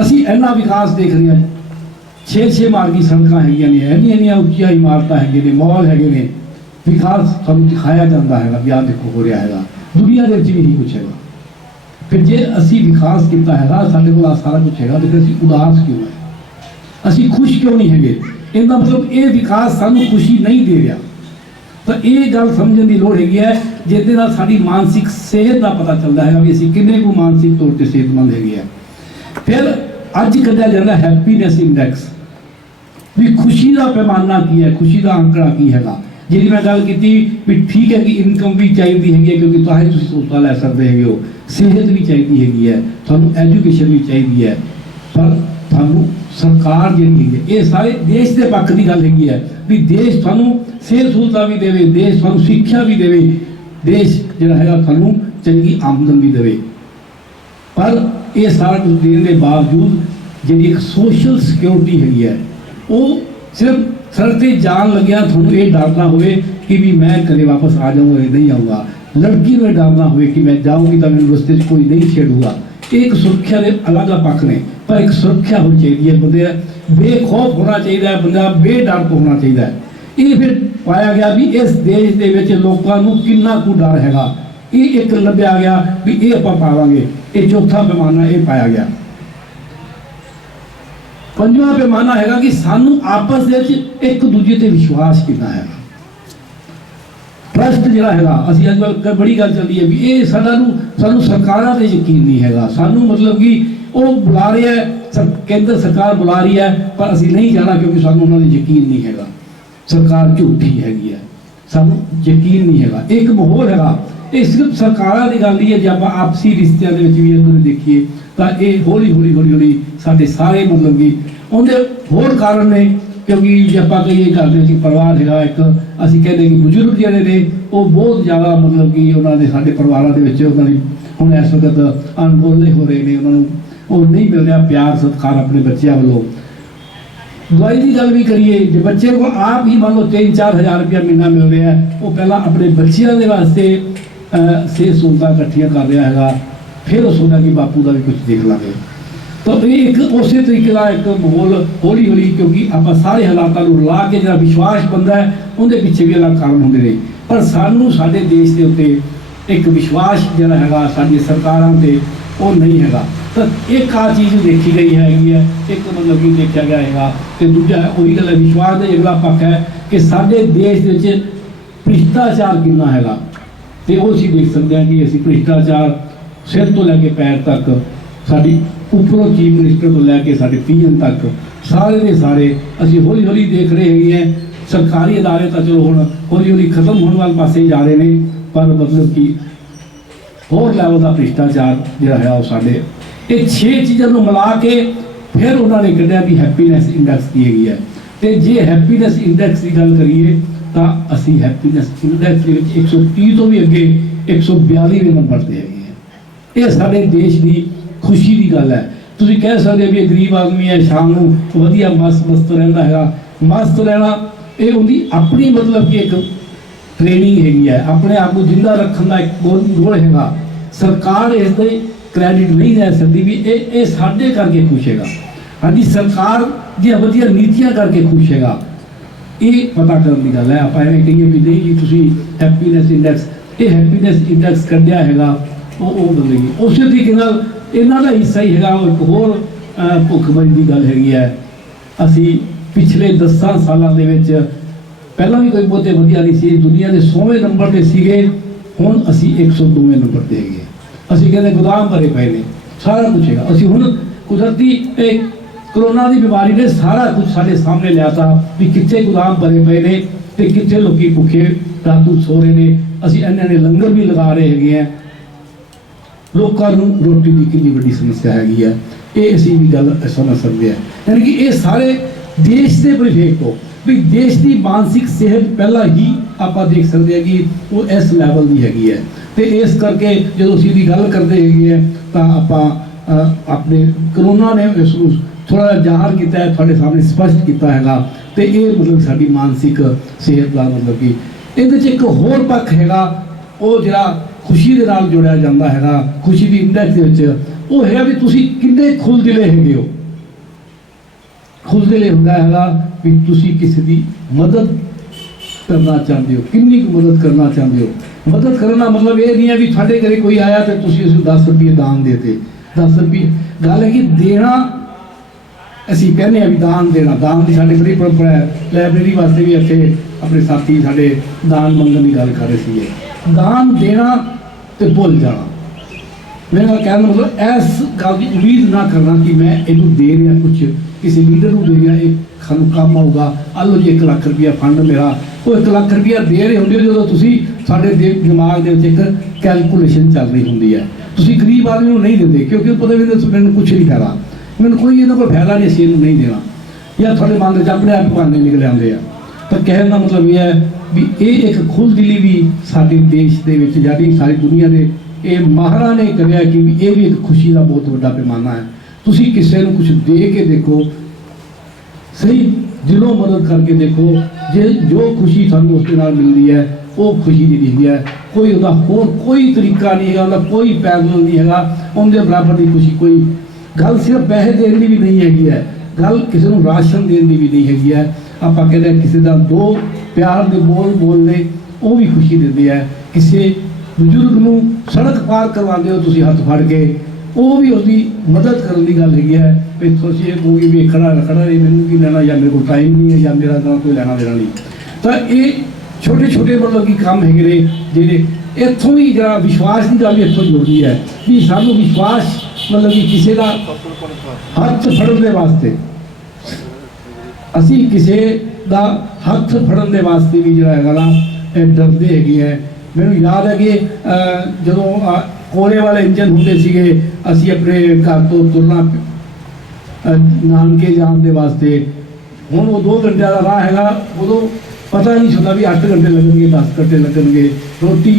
ਅਸੀਂ ਇੰਨਾ ਵਿਕਾਸ ਦੇਖ ਰਹੇ ਹਾਂ, 6 ਮਾਰਗੀ ਸੜਕਾਂ ਹੈਗੀਆਂ ਨੇ, ਇੰਨੀਆਂ ਉੱਚੀਆਂ ਇਮਾਰਤਾਂ ਹੈਗੀਆਂ ਨੇ, ਮਾਲ ਹੈਗੇ ਨੇ, ਵਿਕਾਸ ਸਾਨੂੰ ਦਿਖਾਇਆ ਜਾਂਦਾ ਹੈਗਾ ਵੀ ਆਹ ਦੇਖੋ ਹੋ ਰਿਹਾ ਹੈਗਾ, ਦੁਨੀਆ ਦੇ ਵਿੱਚ ਵੀ ਇਹੀ ਕੁਛ ਹੈਗਾ। ਫਿਰ ਜੇ ਅਸੀਂ ਵਿਕਾਸ ਕੀਤਾ ਹੈਗਾ, ਸਾਡੇ ਕੋਲ ਆ ਸਾਰਾ ਕੁਛ ਹੈਗਾ, ਤੇ ਫਿਰ ਅਸੀਂ ਉਦਾਸ ਕਿਉਂ ਹੈ, ਅਸੀਂ ਖੁਸ਼ ਕਿਉਂ ਨਹੀਂ ਹੈਗੇ? ਇਹਦਾ ਮਤਲਬ ਇਹ ਵਿਕਾਸ ਸਾਨੂੰ ਖੁਸ਼ੀ ਨਹੀਂ ਦੇ ਰਿਹਾ। ਤਾਂ ਇਹ ਗੱਲ ਸਮਝਣ ਦੀ ਲੋੜ ਹੈਗੀ ਹੈ, ਜਿਹਦੇ ਨਾਲ ਸਾਡੀ ਮਾਨਸਿਕ ਸਿਹਤ ਦਾ ਪਤਾ ਚੱਲਦਾ ਹੈਗਾ ਵੀ ਅਸੀਂ ਕਿੰਨੇ ਕੁ ਮਾਨਸਿਕ ਤੌਰ ਤੇ ਸਿਹਤਮੰਦ ਹੈਗੇ ਆ। ਫਿਰ ਅੱਜ ਕੱਢਿਆ ਜਾਂਦਾ ਹੈਪੀਨੈਸ ਇੰਡੈਕਸ, ਵੀ ਖੁਸ਼ੀ ਦਾ ਪੈਮਾਨਾ ਕੀ ਹੈ, ਖੁਸ਼ੀ ਦਾ ਅੰਕੜਾ ਕੀ ਹੈਗਾ। ਜਿਹੜੀ ਮੈਂ ਗੱਲ ਕੀਤੀ ਵੀ ਠੀਕ ਹੈ ਕਿ ਇਨਕਮ ਵੀ ਚਾਹੀਦੀ ਹੈਗੀ ਹੈ, ਕਿਉਂਕਿ ਤਾਂ ਹੀ ਤੁਸੀਂ ਸਹੂਲਤਾਂ ਲੈ ਸਕਦੇ ਹੈਗੇ ਹੋ, ਸਿਹਤ ਵੀ ਚਾਹੀਦੀ ਹੈਗੀ ਹੈ, ਤੁਹਾਨੂੰ ਐਜੂਕੇਸ਼ਨ ਵੀ ਚਾਹੀਦੀ ਹੈ, ਪਰ ਤੁਹਾਨੂੰ ਸਰਕਾਰ ਜਿਹੜੀ ਹੈਗੀ ਹੈ, ਇਹ ਸਾਰੇ ਦੇਸ਼ ਦੇ ਪੱਖ ਦੀ ਗੱਲ ਹੈਗੀ ਹੈ ਵੀ ਦੇਸ਼ ਤੁਹਾਨੂੰ ਸਿਹਤ ਸਹੂਲਤਾਂ ਵੀ ਦੇਵੇ, ਦੇਸ਼ ਤੁਹਾਨੂੰ ਸਿੱਖਿਆ ਵੀ ਦੇਵੇ, ਦੇਸ਼ ਜਿਹੜਾ ਹੈਗਾ ਤੁਹਾਨੂੰ ਚੰਗੀ ਆਮਦਨ ਵੀ ਦੇਵੇ। ਪਰ ਇਹ ਸਾਰਾ ਕੁਝ ਦੇਣ ਦੇ ਬਾਵਜੂਦ ਜਿਹੜੀ ਇੱਕ ਸੋਸ਼ਲ ਸਿਕਿਉਰਿਟੀ ਹੈਗੀ ਹੈ, ਉਹ ਸਿਰਫ ਸੜਕ ਤੇ ਜਾਣ ਲੱਗਿਆ ਤੁਹਾਨੂੰ ਇਹ ਡਰ ਨਾ ਹੋਵੇ ਕਿ ਵੀ ਮੈਂ ਘਰੇ ਵਾਪਸ ਆ ਜਾਊਂਗਾ ਜਾਂ ਨਹੀਂ ਆਊਂਗਾ, ਲੜਕੀ ਨੂੰ ਇਹ ਡਰ ਨਾ ਹੋਵੇ ਕਿ ਮੈਂ ਜਾਊਂਗੀ ਤਾਂ ਮੈਨੂੰ ਰਸਤੇ 'ਚ ਕੋਈ ਨਹੀਂ ਛੇੜੂਗਾ। ਇਹ ਇੱਕ ਸੁਰੱਖਿਆ ਦੇ ਅਲੱਗ ਪੱਖ ਨੇ, ਪਰ ਇੱਕ ਸੁਰੱਖਿਆ ਹੋਣੀ ਚਾਹੀਦੀ ਹੈ, ਬੰਦੇ ਬੇਖੌਫ ਹੋਣਾ ਚਾਹੀਦਾ ਹੈ, ਬੰਦਾ ਬੇਡਰ ਹੋਣਾ ਚਾਹੀਦਾ ਹੈ। ਇਹ ਫਿਰ ਪਾਇਆ ਗਿਆ ਵੀ ਇਸ ਦੇਸ਼ ਦੇ ਵਿੱਚ ਲੋਕਾਂ ਨੂੰ ਕਿੰਨਾ ਕੁ ਡਰ ਹੈਗਾ, ਇਹ ਇੱਕ ਲੱਭਿਆ ਗਿਆ ਵੀ ਇਹ ਆਪਾਂ ਪਾਵਾਂਗੇ। ਇਹ ਚੌਥਾ ਪੈਮਾਨਾ ਇਹ ਪਾਇਆ ਗਿਆ। ਪੰਜਵਾਂ ਪੈਮਾਨਾ ਹੈਗਾ ਕਿ ਸਾਨੂੰ ਆਪਸ ਦੇ ਵਿੱਚ ਇੱਕ ਦੂਜੇ ਤੇ ਵਿਸ਼ਵਾਸ ਕਿੰਨਾ ਹੈਗਾ, ਟਰਸਟ ਜਿਹੜਾ ਹੈਗਾ। ਅਸੀਂ ਅੱਜ ਕੱਲ੍ਹ ਬੜੀ ਗੱਲ ਚੱਲਦੀ ਹੈ ਵੀ ਇਹ ਸਾਨੂੰ ਸਰਕਾਰਾਂ ਤੇ ਯਕੀਨ ਨਹੀਂ ਹੈਗਾ, ਸਾਨੂੰ ਮਤਲਬ ਕਿ ਉਹ ਬੁਲਾ ਰਿਹਾ ਹੈ, ਕੇਂਦਰ ਸਰਕਾਰ ਬੁਲਾ ਰਹੀ ਹੈ, ਪਰ ਅਸੀਂ ਨਹੀਂ ਜਾਣਾ ਕਿਉਂਕਿ ਸਾਨੂੰ ਉਹਨਾਂ ਦੇ ਯਕੀਨ ਨਹੀਂ ਹੈਗਾ, ਸਰਕਾਰ ਝੂਠੀ ਹੈਗੀ ਹੈ, ਸਾਨੂੰ ਯਕੀਨ ਨਹੀਂ ਹੈਗਾ। ਇੱਕ ਮਾਹੌਲ ਹੈਗਾ, ਇਹ ਸਿਰਫ ਸਰਕਾਰਾਂ ਦੀ ਗੱਲ ਨਹੀਂ ਹੈ, ਜੇ ਆਪਾਂ ਆਪਸੀ ਰਿਸ਼ਤਿਆਂ ਦੇ ਵਿੱਚ ਵੀ ਇਹਨੂੰ ਦੇਖੀਏ ਤਾਂ ਇਹ ਹੌਲੀ ਸਾਡੇ ਸਾਰੇ ਮਤਲਬ ਕਿ ਉਹਦੇ ਹੋਰ ਕਾਰਨ ਨੇ। ਕਿਉਂਕਿ ਜੇ ਆਪਾਂ ਕਹੀਏ ਕਰਦੇ ਸੀ ਪਰਿਵਾਰ ਹੈਗਾ ਇੱਕ, ਅਸੀਂ ਕਹਿੰਦੇ ਕਿ ਬਜ਼ੁਰਗ ਜਿਹੜੇ ਨੇ ਉਹ ਬਹੁਤ ਜ਼ਿਆਦਾ ਮਤਲਬ ਕਿ ਉਹਨਾਂ ਦੇ ਸਾਡੇ ਪਰਿਵਾਰਾਂ ਦੇ ਵਿੱਚ ਉਹਨਾਂ ਦੀ ਹੁਣ ਇਸ ਵਕਤ ਅਣਗੌਲੇ ਹੋ ਰਹੇ ਨੇ, ਉਹਨਾਂ ਨੂੰ ਉਹ ਨਹੀਂ ਮਿਲ ਰਿਹਾ ਪਿਆਰ ਸਤਿਕਾਰ ਆਪਣੇ ਬੱਚਿਆਂ ਵੱਲੋਂ। ਦਵਾਈ ਦੀ ਗੱਲ ਵੀ ਕਰੀਏ, ਜੇ ਬੱਚੇ ਕੋਲ ਆਪ ਹੀ ਮੰਨ ਲਓ 3-4 ਹਜ਼ਾਰ ਰੁਪਇਆ ਮਹੀਨਾ ਮਿਲ ਰਿਹਾ, ਉਹ ਪਹਿਲਾਂ ਆਪਣੇ ਬੱਚਿਆਂ ਦੇ ਵਾਸਤੇ ਸਿਹਤ ਸਹੂਲਤਾਂ ਇਕੱਠੀਆਂ ਕਰ ਰਿਹਾ ਹੈਗਾ, ਫਿਰ ਉਹ ਸੋਚਦਾ ਕਿ ਬਾਪੂ ਦਾ ਵੀ ਕੁਝ ਦੇਖ ਲਾਂਗੇ। ਤਾਂ ਇਹ ਇੱਕ ਉਸੇ ਤਰੀਕੇ ਦਾ ਇੱਕ ਮਾਹੌਲ ਹੌਲੀ ਕਿਉਂਕਿ ਆਪਾਂ ਸਾਰੇ ਹਾਲਾਤਾਂ ਨੂੰ ਰਲਾ ਕੇ ਜਿਹੜਾ ਵਿਸ਼ਵਾਸ ਬਣਦਾ ਹੈ ਉਹਦੇ ਪਿੱਛੇ ਵੀ ਅਲੱਗ ਕਾਰਨ ਹੁੰਦੇ ਨੇ, ਪਰ ਸਾਨੂੰ ਸਾਡੇ ਦੇਸ਼ ਦੇ ਉੱਤੇ ਇੱਕ ਵਿਸ਼ਵਾਸ ਜਿਹੜਾ ਹੈਗਾ ਸਾਡੀਆਂ ਸਰਕਾਰਾਂ ਤੇ ਉਹ ਨਹੀਂ ਹੈਗਾ। ਤਾਂ ਇੱਕ ਆ ਚੀਜ਼ ਦੇਖੀ ਗਈ ਹੈਗੀ ਹੈ, ਇੱਕ ਮਤਲਬ ਕਿ ਦੇਖਿਆ ਗਿਆ ਹੈਗਾ। ਤੇ ਦੂਜਾ ਉਹੀ ਗੱਲ ਹੈ, ਵਿਸ਼ਵਾਸ ਦਾ ਅਗਲਾ ਪੱਖ ਹੈ ਕਿ ਸਾਡੇ ਦੇਸ਼ ਦੇ ਵਿੱਚ ਭ੍ਰਿਸ਼ਟਾਚਾਰ ਕਿੰਨਾ ਹੈਗਾ। ਤੇ ਉਹ ਅਸੀਂ ਦੇਖ ਸਕਦੇ ਹਾਂ ਕਿ ਅਸੀਂ ਭ੍ਰਿਸ਼ਟਾਚਾਰ ਸਿਰ ਤੋਂ ਲੈ ਕੇ ਪੈਰ ਤੱਕ, ਸਾਡੀ ਉੱਪਰੋਂ ਚੀਫ ਮਿਨਿਸਟਰ ਤੋਂ ਲੈ ਕੇ ਸਾਡੇ ਪੀਐਮ ਤੱਕ ਸਾਰੇ ਦੇ ਸਾਰੇ ਅਸੀਂ ਹੌਲੀ ਦੇਖ ਰਹੇ ਹੈਗੇ ਹੈ। ਸਰਕਾਰੀ ਅਦਾਰੇ ਤਾਂ ਚਲੋ ਹੁਣ ਹੌਲੀ ਖਤਮ ਹੋਣ ਵਾਲੇ ਪਾਸੇ ਜਾ ਰਹੇ ਨੇ, ਪਰ ਮਤਲਬ ਕਿ ਹੋਰ ਲੈਵਲ ਦਾ ਭ੍ਰਿਸ਼ਟਾਚਾਰ ਜਿਹੜਾ ਹੈ ਉਹ ਸਾਡੇ ਇਹ 6 ਚੀਜ਼ਾਂ ਨੂੰ ਮਿਲਾ ਕੇ ਫਿਰ ਉਹਨਾਂ ਨੇ ਕੱਢਿਆ ਵੀ ਹੈਪੀਨੈਸ ਇੰਡੈਕਸ ਕੀ ਹੈਗੀ ਹੈ। ਤੇ ਜੇ ਹੈਪੀਨੈਸ ਇੰਡੈਕਸ ਦੀ ਗੱਲ ਕਰੀਏ ਤਾਂ ਅਸੀਂ ਹੈਪੀਨੈਸ ਇੰਡੈਕਸ ਦੇ ਵਿੱਚ 130 ਤੋਂ ਵੀ ਅੱਗੇ 142ਵੇਂ ਨੰਬਰ ਤੇ ਹੈਗੇ ਹੈ। ਇਹ ਸਾਡੇ ਦੇਸ਼ ਦੀ ਖੁਸ਼ੀ ਦੀ ਗੱਲ ਹੈ। ਤੁਸੀਂ ਕਹਿ ਸਕਦੇ ਹੋ ਵੀ ਇਹ ਗਰੀਬ ਆਦਮੀ ਹੈ, ਸ਼ਾਮ ਨੂੰ ਵਧੀਆ ਮਸਤ ਰਹਿੰਦਾ ਹੈਗਾ। ਮਸਤ ਰਹਿਣਾ ਇਹ ਉਹਦੀ ਆਪਣੀ ਮਤਲਬ ਕਿ ਇੱਕ ਟ੍ਰੇਨਿੰਗ ਹੈਗੀ ਹੈ, ਆਪਣੇ ਆਪ ਨੂੰ ਜਿੰਦਾ ਰੱਖਣ ਦਾ ਇੱਕ ਗੋਲ ਹੈਗਾ। ਸਰਕਾਰ ਇਸ ਦੇ ਕ੍ਰੈਡਿਟ ਨਹੀਂ ਲੈ ਸਕਦੀ ਵੀ ਇਹ ਸਾਡੇ ਕਰਕੇ ਖੁਸ਼ ਹੈਗਾ, ਸਾਡੀ ਸਰਕਾਰ ਦੀਆਂ ਵਧੀਆ ਨੀਤੀਆਂ ਕਰਕੇ ਖੁਸ਼ ਹੈਗਾ। ਇਹ ਪਤਾ ਕਰਨ ਦੀ ਗੱਲ ਹੈ। ਆਪਾਂ ਐਵੇਂ ਕਹੀਏ ਵੀ ਨਹੀਂ ਜੀ ਤੁਸੀਂ ਹੈਪੀਨੈਸ ਇੰਡੈਕਸ, ਇਹ ਹੈਪੀਨੈਸ ਇੰਡੈਕਸ ਕੱਢਿਆ ਹੈਗਾ ਉਹ ਬਦਲੇਗੀ। ਉਸੇ ਤਰੀਕੇ ਨਾਲ ਇਹਨਾਂ ਦਾ ਹਿੱਸਾ ਹੀ ਹੈਗਾ। ਉਹ ਇੱਕ ਹੋਰ ਭੁੱਖਮਰੀ ਦੀ ਗੱਲ ਹੈਗੀ ਹੈ। ਅਸੀਂ ਪਿਛਲੇ 10 ਸਾਲਾਂ ਦੇ ਵਿੱਚ ਪਹਿਲਾਂ ਵੀ ਕੋਈ ਬਹੁਤੇ ਵਧੀਆ ਨਹੀਂ ਸੀ, ਦੁਨੀਆ ਦੇ 100ਵੇਂ ਨੰਬਰ ਤੇ ਸੀਗੇ, ਹੁਣ ਅਸੀਂ 102ਵੇਂ ਨੰਬਰ ਤੇ ਹੈਗੇ। ਅਸੀਂ ਕਹਿੰਦੇ ਗੋਦਾਮ ਭਰੇ ਪਏ ਨੇ, ਸਾਰਾ ਕੁਝ ਹੈਗਾ। ਅਸੀਂ ਹੁਣ ਕੁਦਰਤੀ कोरोना की बीमारी ने सारा कुछ साढ़े सामने लिया भी कितने गोदाम भरे पे ने ते कितने लोग भुखे रातों सो रहे ने। असीं इन्हां ने लंगर भी लगा रहे हैं, लोगों नूं रोटी की कितनी बड़ी समस्या हैगी है, ये असीं भी गल समझ सकते हैं। यानी कि ये सारे देश के परिवेश को भी देश की मानसिक सेहत पहला ही आप देख सकते हैं कि वो इस लैवल की हैगी है। तो इस करके जो असीं दी गल करते हैं तो आप अपने कोरोना ने इसनूं थोड़ा जाहिर किया है, थोड़े सामने स्पष्ट किया है। तो ये मतलब साडी मानसिक सेहत का मतलब कि इहदे च एक होर पक्ष हैगा वो जिहड़ा खुशी दे नाल जुड़िया जाता है, खुशी की इंडेक्स दे विच वो है भी तुसीं किन्ने खुलदिले हैगे हो। खुलदिले हुंदा हैगा भी तुसीं किसी की मदद करना चाहते हो, किन्नी कुछ मदद करना चाहते हो। मदद करना मतलब ये नहीं है भी साढ़े घरे कोई आया तो तुसीं उसनूं 10 रुपये दान देते। 10 रुपये गल है कि देना, असीं कहने भी दान देना, दान की साडी बड़ी परंपरा है। लाइब्रेरी वास्ते भी इत्थे अपने साथी साडे दान मंगण की गल कर रहे थे। दान देना तो भुल जाना, मेरा कहना मतलब इस गल की उम्मीद ना करना कि मैं इनू दे रहा कुछ किसी लीडर को दे रहा, एक खानू काम आऊगा, आलो जी 1 लाख रुपया फंड मेरा, वो 1 लाख रुपया दे रहे होंगे जो तुसीं साडे दिमाग के एक कैलकुलेशन चल रही होंगी है। तुसीं गरीब आदमी को नहीं देते क्योंकि पता भी मैंने कुछ नहीं फायदा, मैंने कोई इन्हों कोई फायदा नहीं, असीं नहीं देना, या थोड़े मन के अपने आप बहाने निकल आते हैं। तो कहने का मतलब यह है भी ये एक खुल दिली भी साडे देश के विच जारी सारी दुनिया के ये माहरा ने करिया कि ये भी एक खुशी का बहुत बड़ा पैमाना है। तुसीं किसी को कुछ दे के देखो, सही दिलों मदद करके देखो, जो खुशी सानूं उसके नाल मिलती है वो खुशी जी है। कोई उसका होर कोई तरीका नहीं है, कोई पैदल नहीं है, उनके बराबर की खुशी कोई गल सिर्फ पैसे देने की भी नहीं हैगी है, गल किसी को राशन देने की भी नहीं हैगी है। आप कहते हैं किसी का 2 प्यार के बोल बोलने वो भी खुशी देते हैं। किसी बजुर्ग को सड़क पार करवाते हो तुसीं हथ फड़ के, वो भी उसकी मदद करने की गल हैगी है। फिर तुसीं ये कहोगे भी खड़ा नहीं, मैनूं की लेना, या मेरे को टाइम नहीं है, या मेरा कोई लेना देना नहीं। तो ये छोटे छोटे मतलब कि काम हैगे ने जिहड़े इत्थों ही जरा विश्वास की गल इत्थों जुड़दी है भी सानूं विश्वास मतलब कि किसी का हथ फड़न वास्ते, असीं किसी का हथ फड़न वास्ते भी जिहड़ा हैगा ना डरदे हैगे है। मैनूं याद है कि जदों कोले वाले इंजन होंदे सीगे, असीं अपने घर तो तुरना नानके जाण दे वास्ते, हुण वो 2 घंटे का राह हैगा, उदों पता नहीं चलता भी 8 घंटे लगणगे 10 घंटे लगणगे, रोटी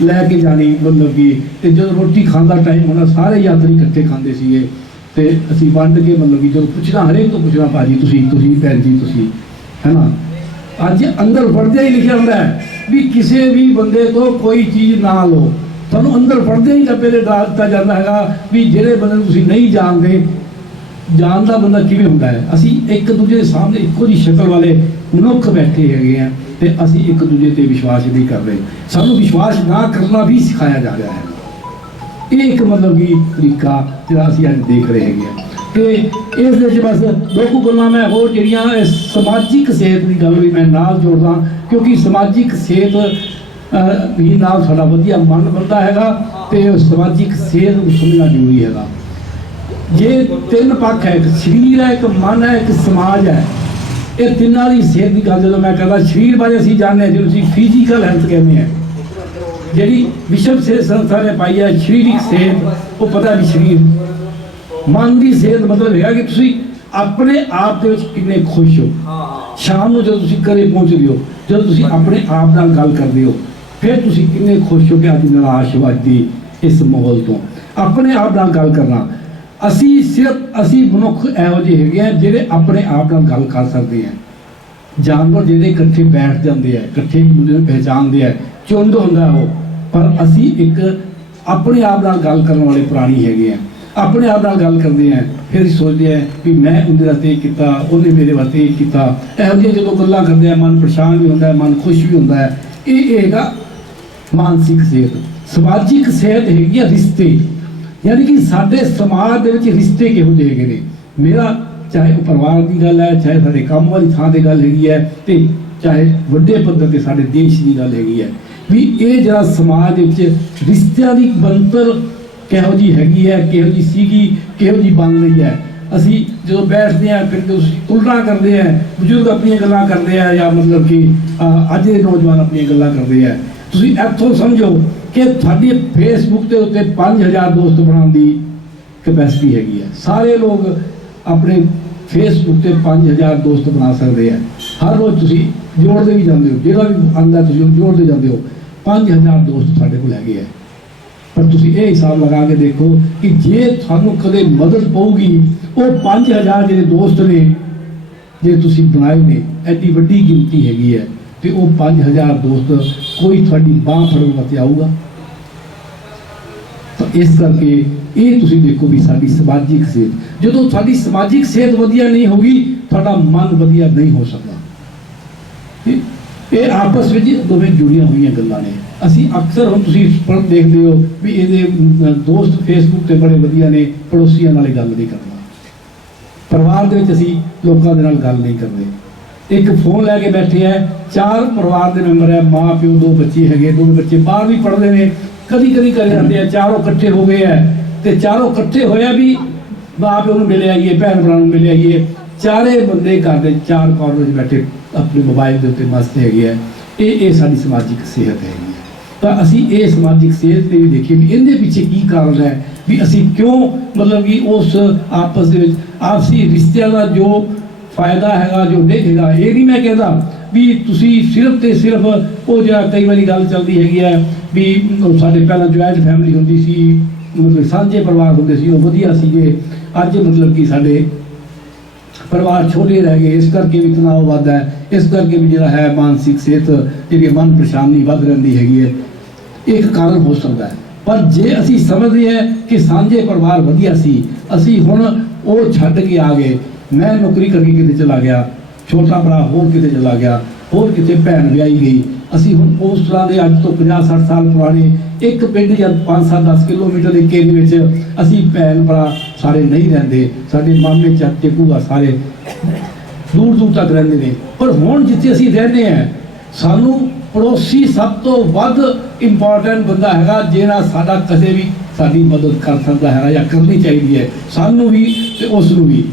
लैके जानी मतलब कि ते जो रोटी खाने का टाइम होना सारे यात्री इकट्ठे खाते सीगे ते असीं वंड के मतलब कि जो पुछना हरेक तो पुछना भाजी तुसीं भैन जी तुसीं है ना। अज अंदर वड़दे ही लिखा होंदा है भी किसी भी बंदे तो कोई चीज़ ना लो, तुहानूं अंदर वड़दे ही डब्बे दे डाल दिता जाता है भी जिहड़े बंदे तुसीं नहीं जानते, जानदा बंदा किवें हुंदा है। असीं एक दूजे के सामने इक्को जी शक्ल वाले मनुख बैठे हैगे हैं ते असीं एक दूजे ते विश्वास नहीं कर रहे, सानूं विश्वास ना करना भी सिखाया जा रहा है। ये एक मतलब कि तरीका जिहड़ा असीं अज देख रहे हैं कि इस दे च बस 2 गल्लां मैं होर जिहड़ियां समाजिक सेहत की गल भी मैं नाल जोड़दा क्योंकि समाजिक सेहत भी नाल साडा वधिया मन बनदा हैगा ते समाजिक सेहत नूं समझना जरूरी हैगा। ये 3 पक्ष है, एक शरीर है, एक मन है, एक समाज है। ये तिना की सेहत की गल जो मैं कहता शरीर बारे असीं जानते हैं जिन्होंने फिजिकल हैल्थ कहते हैं, जी विश्व सेहत संस्था ने पाई है शरीरिक सेहत, वो पता भी शरीर। मन की सेहत मतलब है कि तुसीं अपने आप के कितने खुश हो, शाम को जो तुसीं घरे पहुँचते हो, जो तुसीं अपने आप नाल गल करते हो, फिर तुसीं कितने खुश हो कि अज निराश हो अज दी इस माहौल तो, अपने आप नाल गल करना। असी सिर्फ असी मनुख इहो ਜਿਹੇ ਹੈਗੇ ਆ ਜਿਹੜੇ ਆਪਣੇ आप ਨਾਲ गल कर सकते हैं। जानवर ਜਿਹੜੇ इकट्ठे बैठ जाते हैं, इकट्ठे मुझे पहचानते हैं, चुंड होंदा वो, पर असी एक अपने आप ਨਾਲ गल करने वाले प्राणी हैगे हैं। अपने आप ਨਾਲ गल करते हैं फिर सोचते हैं कि मैं उनके वास्ते किया, उन्हें मेरे वास्ते किया। इहो ਜਿਹੇ जो गल्लां करते हैं मन परेशान भी होता है, मन खुश भी होता है। ये हैगा मानसिक सेहत। समाजिक सेहत हैगी रिश्ते, यानी कि साडे समाज दे विच रिश्ते किहो ਜਿਹੇ हैगे ने। मेरा चाहे परिवार की गल है, चाहे साडे काम वाली थां ते गल हैगी है, ते चाहे वड्डे पद्धर ते साडे देश की गल हैगी है भी ये जिहड़ा समाज दे विच रिश्तिਆਂ ਦੀ बनतर किहो जी हैगी है, किहो जी सीगी, किहो जी बन रही है। ਅਸੀਂ ਜਦੋਂ ਬੈਠਦੇ ਹਾਂ ਫਿਰ ਤੁਸੀਂ ਤੁਲਨਾ ਕਰਦੇ ਆ, ਬਜ਼ੁਰਗ ਆਪਣੀਆਂ ਗੱਲਾਂ ਕਰਦੇ ਆ ਜਾਂ ਮਤਲਬ ਕਿ ਅੱਜ ਦੇ ਨੌਜਵਾਨ ਆਪਣੀਆਂ ਗੱਲਾਂ ਕਰਦੇ ਆ। ਤੁਸੀਂ ਇੱਥੋਂ ਸਮਝੋ ਕਿ ਸਾਡੀ ਫੇਸਬੁੱਕ ਦੇ ਉੱਤੇ 5000 ਦੋਸਤ ਬਣਾਉਣ ਦੀ ਕੈਪੈਸਿਟੀ ਹੈਗੀ ਹੈ। ਸਾਰੇ ਲੋਕ ਆਪਣੇ ਫੇਸਬੁੱਕ ਤੇ 5000 ਦੋਸਤ ਬਣਾ ਸਕਦੇ ਆ। ਹਰ ਰੋਜ਼ ਤੁਸੀਂ ਜੋੜਦੇ ਵੀ ਜਾਂਦੇ ਹੋ, ਜਿਹੜਾ ਵੀ ਆਉਂਦਾ ਤੁਸੀਂ ਉਹਨੂੰ ਜੋੜਦੇ ਜਾਂਦੇ ਹੋ। 5000 ਦੋਸਤ ਸਾਡੇ ਕੋਲ ਹੈਗੇ ਆ। ਪਰ ਤੁਸੀਂ ਇਹ ਹਿਸਾਬ ਲਗਾ ਕੇ ਦੇਖੋ ਕਿ ਜੇ ਤੁਹਾਨੂੰ ਕਦੇ ਮਦਦ ਪਊਗੀ, ਉਹ 5000 ਜਿਹੜੇ ਦੋਸਤ ਨੇ ਜੇ ਤੁਸੀਂ ਬਣਾਏ ਨੇ, ਐਡੀ ਵੱਡੀ ਗਿਣਤੀ ਹੈਗੀ ਹੈ, ਤੇ ਉਹ 5000 ਦੋਸਤ ਕੋਈ ਤੁਹਾਡੀ ਬਾਂਹ ਫੜਨ ਵਾਸਤੇ ਆਊਗਾ। ਤਾਂ ਇਸ ਕਰਕੇ ਇਹ ਤੁਸੀਂ ਦੇਖੋ ਵੀ ਸਾਡੀ ਸਮਾਜਿਕ ਸਿਹਤ, ਜਦੋਂ ਸਾਡੀ ਸਮਾਜਿਕ ਸਿਹਤ ਵਧੀਆ ਨਹੀਂ ਹੋਗੀ, ਤੁਹਾਡਾ ਮਨ ਵਧੀਆ ਨਹੀਂ ਹੋ ਸਕਦਾ। ਇਹ ਆਪਸ ਵਿੱਚ ਦੋਵੇਂ ਜੁੜੀਆਂ ਹੋਈਆਂ ਗੱਲਾਂ ਨੇ। ਅਸੀਂ ਅਕਸਰ ਹੁਣ ਤੁਸੀਂ ਦੇਖਦੇ ਹੋ ਵੀ ਇਹਦੇ ਦੋਸਤ ਫੇਸਬੁੱਕ ਤੇ ਬੜੇ ਵਧੀਆ ਨੇ, ਪੜੋਸੀਆਂ ਨਾਲ ਗੱਲ ਨਹੀਂ ਕਰਨਾ। ਪਰਿਵਾਰ ਦੇ ਵਿੱਚ ਅਸੀਂ ਲੋਕਾਂ ਦੇ ਨਾਲ ਗੱਲ ਨਹੀਂ ਕਰਦੇ। ਇੱਕ ਫੋਨ ਲੈ ਕੇ ਬੈਠੇ ਆ, 4 ਪਰਿਵਾਰ ਦੇ ਮੈਂਬਰ ਹੈ, ਮਾਂ ਪਿਓ 2 ਬੱਚੇ ਹੈਗੇ, 2 ਬੱਚੇ ਬਾਹਰ ਵੀ ਪੜ੍ਹਦੇ ਨੇ, ਕਦੀ ਕਦੀ ਘਰੇ ਜਾਂਦੇ ਆ, ਚਾਰੋਂ ਇਕੱਠੇ ਹੋ ਗਏ ਆ ਤੇ ਚਾਰੋਂ ਇਕੱਠੇ ਹੋਇਆ ਵੀ ਮਾਂ ਪਿਓ ਨੂੰ ਮਿਲੇ ਆਈਏ, ਭੈਣ ਭਰਾ ਨੂੰ ਮਿਲੇ ਆਈਏ। ਚਾਰੇ ਬੰਦੇ ਘਰ ਦੇ 4 ਕਾਰਨਰ ਵਿੱਚ ਬੈਠੇ ਆਪਣੇ ਮੋਬਾਈਲ ਦੇ ਉੱਤੇ ਮਸਤ ਹੈਗੇ ਆ। ਇਹ ਸਾਡੀ ਸਮਾਜਿਕ ਸਿਹਤ ਹੈਗੀ ਹੈ। ਤਾਂ ਅਸੀਂ ਇਹ ਸਮਾਜਿਕ ਸਿਹਤ ਤੇ ਵੀ ਦੇਖੀਏ ਵੀ ਇਹਦੇ ਪਿੱਛੇ ਕੀ ਕਾਰਨ ਹੈ, ਵੀ ਅਸੀਂ ਕਿਉਂ ਮਤਲਬ ਕਿ ਉਸ ਆਪਸ ਦੇ ਵਿੱਚ ਆਪਸੀ ਰਿਸ਼ਤਿਆਂ ਦਾ ਜੋ ਫਾਇਦਾ ਹੈਗਾ, ਜੋ ਨਹੀਂ ਹੈਗਾ। ਇਹ ਨਹੀਂ ਮੈਂ ਕਹਿੰਦਾ ਵੀ ਤੁਸੀਂ ਸਿਰਫ ਤੇ ਸਿਰਫ ਉਹ ਜਿਹੜਾ ਕਈ ਵਾਰੀ ਗੱਲ ਚੱਲਦੀ ਹੈਗੀ ਹੈ ਵੀ ਸਾਡੇ ਪਹਿਲਾਂ ਜੁਆਇੰਟ ਫੈਮਿਲੀ ਹੁੰਦੀ ਸੀ, ਮਤਲਬ ਸਾਂਝੇ ਪਰਿਵਾਰ ਹੁੰਦੇ ਸੀ, ਉਹ ਵਧੀਆ ਸੀਗੇ। ਅੱਜ ਮਤਲਬ ਕਿ ਸਾਡੇ ਪਰਿਵਾਰ ਛੋਟੇ ਰਹਿ ਗਏ, ਇਸ ਕਰਕੇ ਵੀ ਤਣਾਅ ਵੱਧਦਾ ਹੈ, ਇਸ ਕਰਕੇ ਵੀ ਜਿਹੜਾ ਹੈ ਮਾਨਸਿਕ ਸਿਹਤ ਜਿਹੜੀ ਮਨ ਪਰੇਸ਼ਾਨੀ ਵੱਧ ਰਹਿੰਦੀ ਹੈਗੀ ਹੈ। ਇੱਕ ਕਾਰਨ ਹੋ ਸਕਦਾ ਹੈ। ਪਰ ਜੇ ਅਸੀਂ ਸਮਝਦੇ ਹਾਂ ਕਿ ਸਾਂਝੇ ਪਰਿਵਾਰ ਵਧੀਆ ਸੀ, ਅਸੀਂ ਹੁਣ ਉਹ ਛੱਡ ਕੇ ਆ ਗਏ, ਮੈਂ ਨੌਕਰੀ ਕਰਕੇ ਕਿਤੇ ਚਲਾ ਗਿਆ, ਛੋਟਾ ਭਰਾ ਹੋਰ ਕਿਤੇ ਚਲਾ ਗਿਆ, ਹੋਰ ਕਿਤੇ ਭੈਣ ਵਿਆਹੀ ਗਈ, ਅਸੀਂ ਹੁਣ ਉਸ ਤਰ੍ਹਾਂ ਦੇ ਅੱਜ ਤੋਂ 50-60 ਸਾਲ ਪੁਰਾਣੇ ਇੱਕ ਪਿੰਡ ਜਾਂ 5-10 ਕਿਲੋਮੀਟਰ ਦੇ ਘੇਰੇ ਵਿੱਚ ਅਸੀਂ ਭੈਣ ਭਰਾ ਸਾਰੇ ਨਹੀਂ ਰਹਿੰਦੇ। ਸਾਡੇ ਮਾਮੇ ਚਾਚੇ ਭੂਆ ਸਾਰੇ ਦੂਰ ਦੂਰ ਤੱਕ ਰਹਿੰਦੇ ਨੇ। ਪਰ ਹੁਣ ਜਿੱਥੇ ਅਸੀਂ ਰਹਿੰਦੇ ਹਾਂ, ਸਾਨੂੰ ਪੜੋਸੀ ਸਭ ਤੋਂ ਵੱਧ ਇੰਪੋਰਟੈਂਟ ਬੰਦਾ ਹੈਗਾ, ਜਿਹੜਾ ਸਾਡਾ ਕਦੇ ਵੀ ਸਾਡੀ ਮਦਦ ਕਰ ਸਕਦਾ ਹੈਗਾ ਜਾਂ ਕਰਨੀ ਚਾਹੀਦੀ ਹੈ, ਸਾਨੂੰ ਵੀ ਤੇ ਉਸ ਨੂੰ ਵੀ।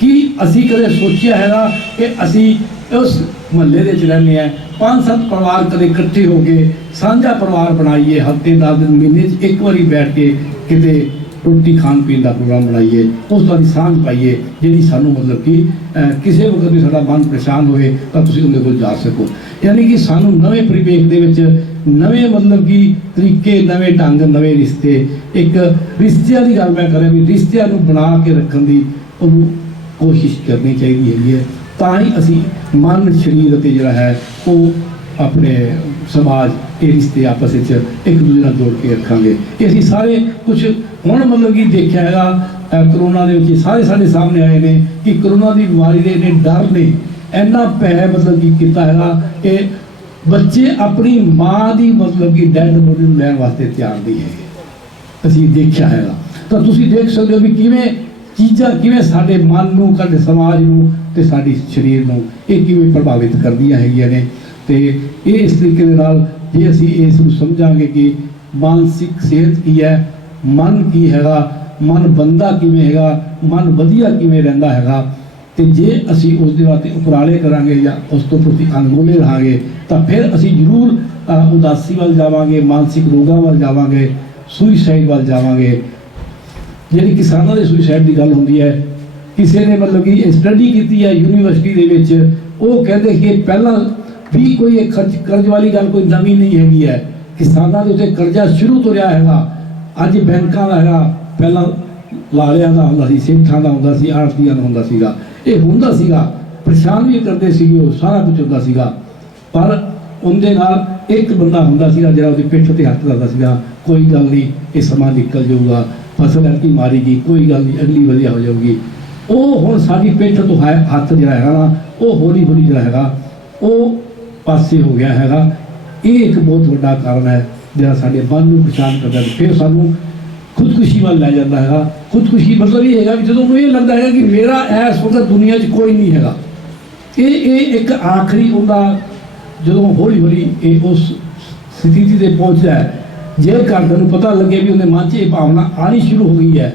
ਕੀ ਅਸੀਂ ਕਦੇ ਸੋਚਿਆ ਹੈਗਾ ਕਿ ਅਸੀਂ ਉਸ ਮੁਹੱਲੇ ਦੇ ਵਿੱਚ ਰਹਿੰਦੇ ਹਾਂ, 5-7 ਪਰਿਵਾਰ ਕਦੇ ਇਕੱਠੇ ਹੋ ਕੇ ਸਾਂਝਾ ਪਰਿਵਾਰ ਬਣਾਈਏ, ਹਫ਼ਤੇ 10 ਦਿਨ ਮਹੀਨੇ 'ਚ ਇੱਕ ਵਾਰੀ ਬੈਠ ਕੇ ਕਿਤੇ ਰੋਟੀ ਖਾਣ ਪੀਣ ਦਾ ਪ੍ਰੋਗਰਾਮ ਬਣਾਈਏ, ਉਸ ਤਰ੍ਹਾਂ ਦੀ ਸਾਂਝ ਪਾਈਏ ਜਿਹੜੀ ਸਾਨੂੰ ਮਤਲਬ ਕਿ ਕਿਸੇ ਵਕਤ ਵੀ ਸਾਡਾ ਮਨ ਪਰੇਸ਼ਾਨ ਹੋਏ ਤਾਂ ਤੁਸੀਂ ਉਹਦੇ ਕੋਲ ਜਾ ਸਕੋ। ਯਾਨੀ ਕਿ ਸਾਨੂੰ ਨਵੇਂ ਪਰਿਵੇਸ਼ ਦੇ ਵਿੱਚ ਨਵੇਂ ਮਤਲਬ ਕਿ ਤਰੀਕੇ, ਨਵੇਂ ਢੰਗ, ਨਵੇਂ ਰਿਸ਼ਤੇ, ਇੱਕ ਰਿਸ਼ਤਿਆਂ ਦੀ ਗੱਲ ਮੈਂ ਕਰ ਰਿਹਾ ਵੀ ਰਿਸ਼ਤਿਆਂ ਨੂੰ ਬਣਾ ਕੇ ਰੱਖਣ ਦੀ ਉਹਨੂੰ ਕੋਸ਼ਿਸ਼ ਕਰਨੀ ਚਾਹੀਦੀ ਹੈਗੀ ਹੈ। ਤਾਂ ਹੀ ਅਸੀਂ ਮਨ, ਸਰੀਰ ਅਤੇ ਜਿਹੜਾ ਹੈ ਉਹ ਆਪਣੇ ਸਮਾਜ, ਇਹ ਰਿਸ਼ਤੇ ਆਪਸ ਵਿੱਚ ਇੱਕ ਦੂਜੇ ਨਾਲ ਜੋੜ ਕੇ ਰੱਖਾਂਗੇ। ਇਹ ਅਸੀਂ ਸਾਰੇ ਕੁਝ ਹੁਣ ਮਤਲਬ ਕਿ ਦੇਖਿਆ ਹੈਗਾ ਕਰੋਨਾ ਦੇ ਵਿੱਚ, ਸਾਰੇ ਸਾਡੇ ਸਾਹਮਣੇ ਆਏ ਨੇ ਕਿ ਕਰੋਨਾ ਦੀ ਬਿਮਾਰੀ ਦੇ ਇੰਨੇ ਡਰ ਨੇ, ਇੰਨਾ ਭੈ ਮਤਲਬ ਕਿ ਕੀਤਾ ਹੈਗਾ ਕਿ ਬੱਚੇ ਆਪਣੀ ਮਾਂ ਦੀ ਮਤਲਬ ਕਿ ਡੈਡ ਬੋਡੀ ਨੂੰ ਲੈਣ ਵਾਸਤੇ ਤਿਆਰ ਨਹੀਂ ਹੈਗੇ। ਅਸੀਂ ਦੇਖਿਆ ਹੈਗਾ। ਤਾਂ ਤੁਸੀਂ ਦੇਖ ਸਕਦੇ ਹੋ ਵੀ ਕਿਵੇਂ ਚੀਜ਼ਾਂ ਕਿਵੇਂ ਸਾਡੇ ਮਨ ਨੂੰ, ਸਾਡੇ ਸਮਾਜ ਨੂੰ ਤੇ ਸਾਡੀ ਸਰੀਰ ਨੂੰ ਇਹ ਕਿਵੇਂ ਪ੍ਰਭਾਵਿਤ ਕਰਦੀਆਂ ਹੈਗੀਆਂ ਨੇ। ਤੇ ਇਹ ਇਸ ਤਰੀਕੇ ਦੇ ਨਾਲ ਜੇ ਅਸੀਂ ਇਸ ਨੂੰ ਸਮਝਾਂਗੇ ਕਿ ਮਾਨਸਿਕ ਸਿਹਤ ਕੀ ਹੈ, ਮਨ ਕੀ ਹੈਗਾ, ਮਨ ਬੰਦਾ ਕਿਵੇਂ ਹੈਗਾ, ਮਨ ਵਧੀਆ ਕਿਵੇਂ ਰਹਿੰਦਾ ਹੈਗਾ, ਤੇ ਜੇ ਅਸੀਂ ਉਸ ਦੇ ਵਾਸਤੇ ਉਪਰਾਲੇ ਕਰਾਂਗੇ ਜਾਂ ਉਸ ਤੋਂ ਪ੍ਰਤੀ ਅਣਗੌਲੇ ਰਹਾਂਗੇ ਤਾਂ ਫਿਰ ਅਸੀਂ ਜ਼ਰੂਰ ਉਦਾਸੀ ਵੱਲ ਜਾਵਾਂਗੇ, ਮਾਨਸਿਕ ਰੋਗਾਂ ਵੱਲ ਜਾਵਾਂਗੇ, ਸੁਈਸਾਈਡ ਵੱਲ ਜਾਵਾਂਗੇ। ਜਿਹੜੀ ਕਿਸਾਨਾਂ ਦੇ ਸੁਈਸਾਈਡ ਦੀ ਗੱਲ ਹੁੰਦੀ ਹੈ, ਕਿਸੇ ਨੇ ਮਤਲਬ ਕਿ ਸਟੱਡੀ ਕੀਤੀ ਹੈ ਯੂਨੀਵਰਸਿਟੀ ਦੇ ਵਿੱਚ, ਉਹ ਕਹਿੰਦੇ ਕਿ ਪਹਿਲਾਂ ਵੀ ਕੋਈ ਇਹ ਕਰਜ਼ ਵਾਲੀ ਗੱਲ ਕੋਈ ਨਵੀਂ ਨਹੀਂ ਹੈਗੀ ਹੈ। ਕਿਸਾਨਾਂ ਦੇ ਉੱਤੇ ਕਰਜ਼ਾ ਸ਼ੁਰੂ ਤੋਂ ਰਿਹਾ ਹੈਗਾ, ਅੱਜ ਬੈਂਕਾਂ ਦਾ ਹੈਗਾ, ਪਹਿਲਾਂ ਲਾਲਿਆਂ ਦਾ ਹੁੰਦਾ ਸੀ, ਸੇਠਾਂ ਦਾ ਹੁੰਦਾ ਸੀ, ਆੜ੍ਹਤੀਆਂ ਦਾ ਹੁੰਦਾ ਸੀਗਾ। ਇਹ ਹੁੰਦਾ ਸੀਗਾ, ਪਰੇਸ਼ਾਨ ਵੀ ਕਰਦੇ ਸੀਗੇ, ਉਹ ਸਾਰਾ ਕੁਝ ਹੁੰਦਾ ਸੀਗਾ। ਪਰ ਉਹਦੇ ਨਾਲ ਇੱਕ ਬੰਦਾ ਹੁੰਦਾ ਸੀਗਾ ਜਿਹੜਾ ਉਹਦੀ ਪਿੱਠ ਤੇ ਹੱਥ ਰੱਖਦਾ ਸੀਗਾ, ਕੋਈ ਗੱਲ ਨਹੀਂ, ਇਹ ਸਮਾਂ ਨਿਕਲ ਜਾਊਗਾ, ਫਸਲ ਐਤਕੀ ਮਾਰੇਗੀ, ਕੋਈ ਗੱਲ ਨਹੀਂ, ਅਗਲੀ ਵਧੀਆ ਹੋ ਜਾਊਗੀ। ਉਹ ਹੁਣ ਸਾਡੀ ਪਿੱਠ ਤੋਂ ਹੱਥ ਜਿਹੜਾ ਹੈਗਾ ਨਾ, ਉਹ ਹੌਲੀ ਹੌਲੀ ਜਿਹੜਾ ਹੈਗਾ ਉਹ ਪਾਸੇ ਹੋ ਗਿਆ ਹੈਗਾ। ਇਹ ਇੱਕ ਬਹੁਤ ਵੱਡਾ ਕਾਰਨ ਹੈ ਜਿਹੜਾ ਸਾਡੇ ਮਨ ਨੂੰ ਪਰੇਸ਼ਾਨ ਕਰਦਾ, ਫਿਰ ਸਾਨੂੰ ਖੁਦਕੁਸ਼ੀ ਵੱਲ ਲੈ ਜਾਂਦਾ ਹੈਗਾ। ਖੁਦਕੁਸ਼ੀ ਮਤਲਬ ਇਹ ਹੈਗਾ ਵੀ ਜਦੋਂ ਉਹਨੂੰ ਇਹ ਲੱਗਦਾ ਹੈਗਾ ਕਿ ਮੇਰਾ ਇਸ ਵਕਤ ਦੁਨੀਆ 'ਚ ਕੋਈ ਨਹੀਂ ਹੈਗਾ। ਇਹ ਇੱਕ ਆਖਰੀ ਉਹਦਾ ਜਦੋਂ ਹੌਲੀ ਹੌਲੀ ਇਹ ਉਸ ਸਥਿਤੀ ਤੇ ਪਹੁੰਚਦਾ ਹੈ, ਜੇ ਘਰਦਿਆਂ ਨੂੰ ਪਤਾ ਲੱਗੇ ਵੀ ਉਹਦੇ ਮਨ 'ਚ ਇਹ ਭਾਵਨਾ ਆਉਣੀ ਸ਼ੁਰੂ ਹੋ ਗਈ ਹੈ,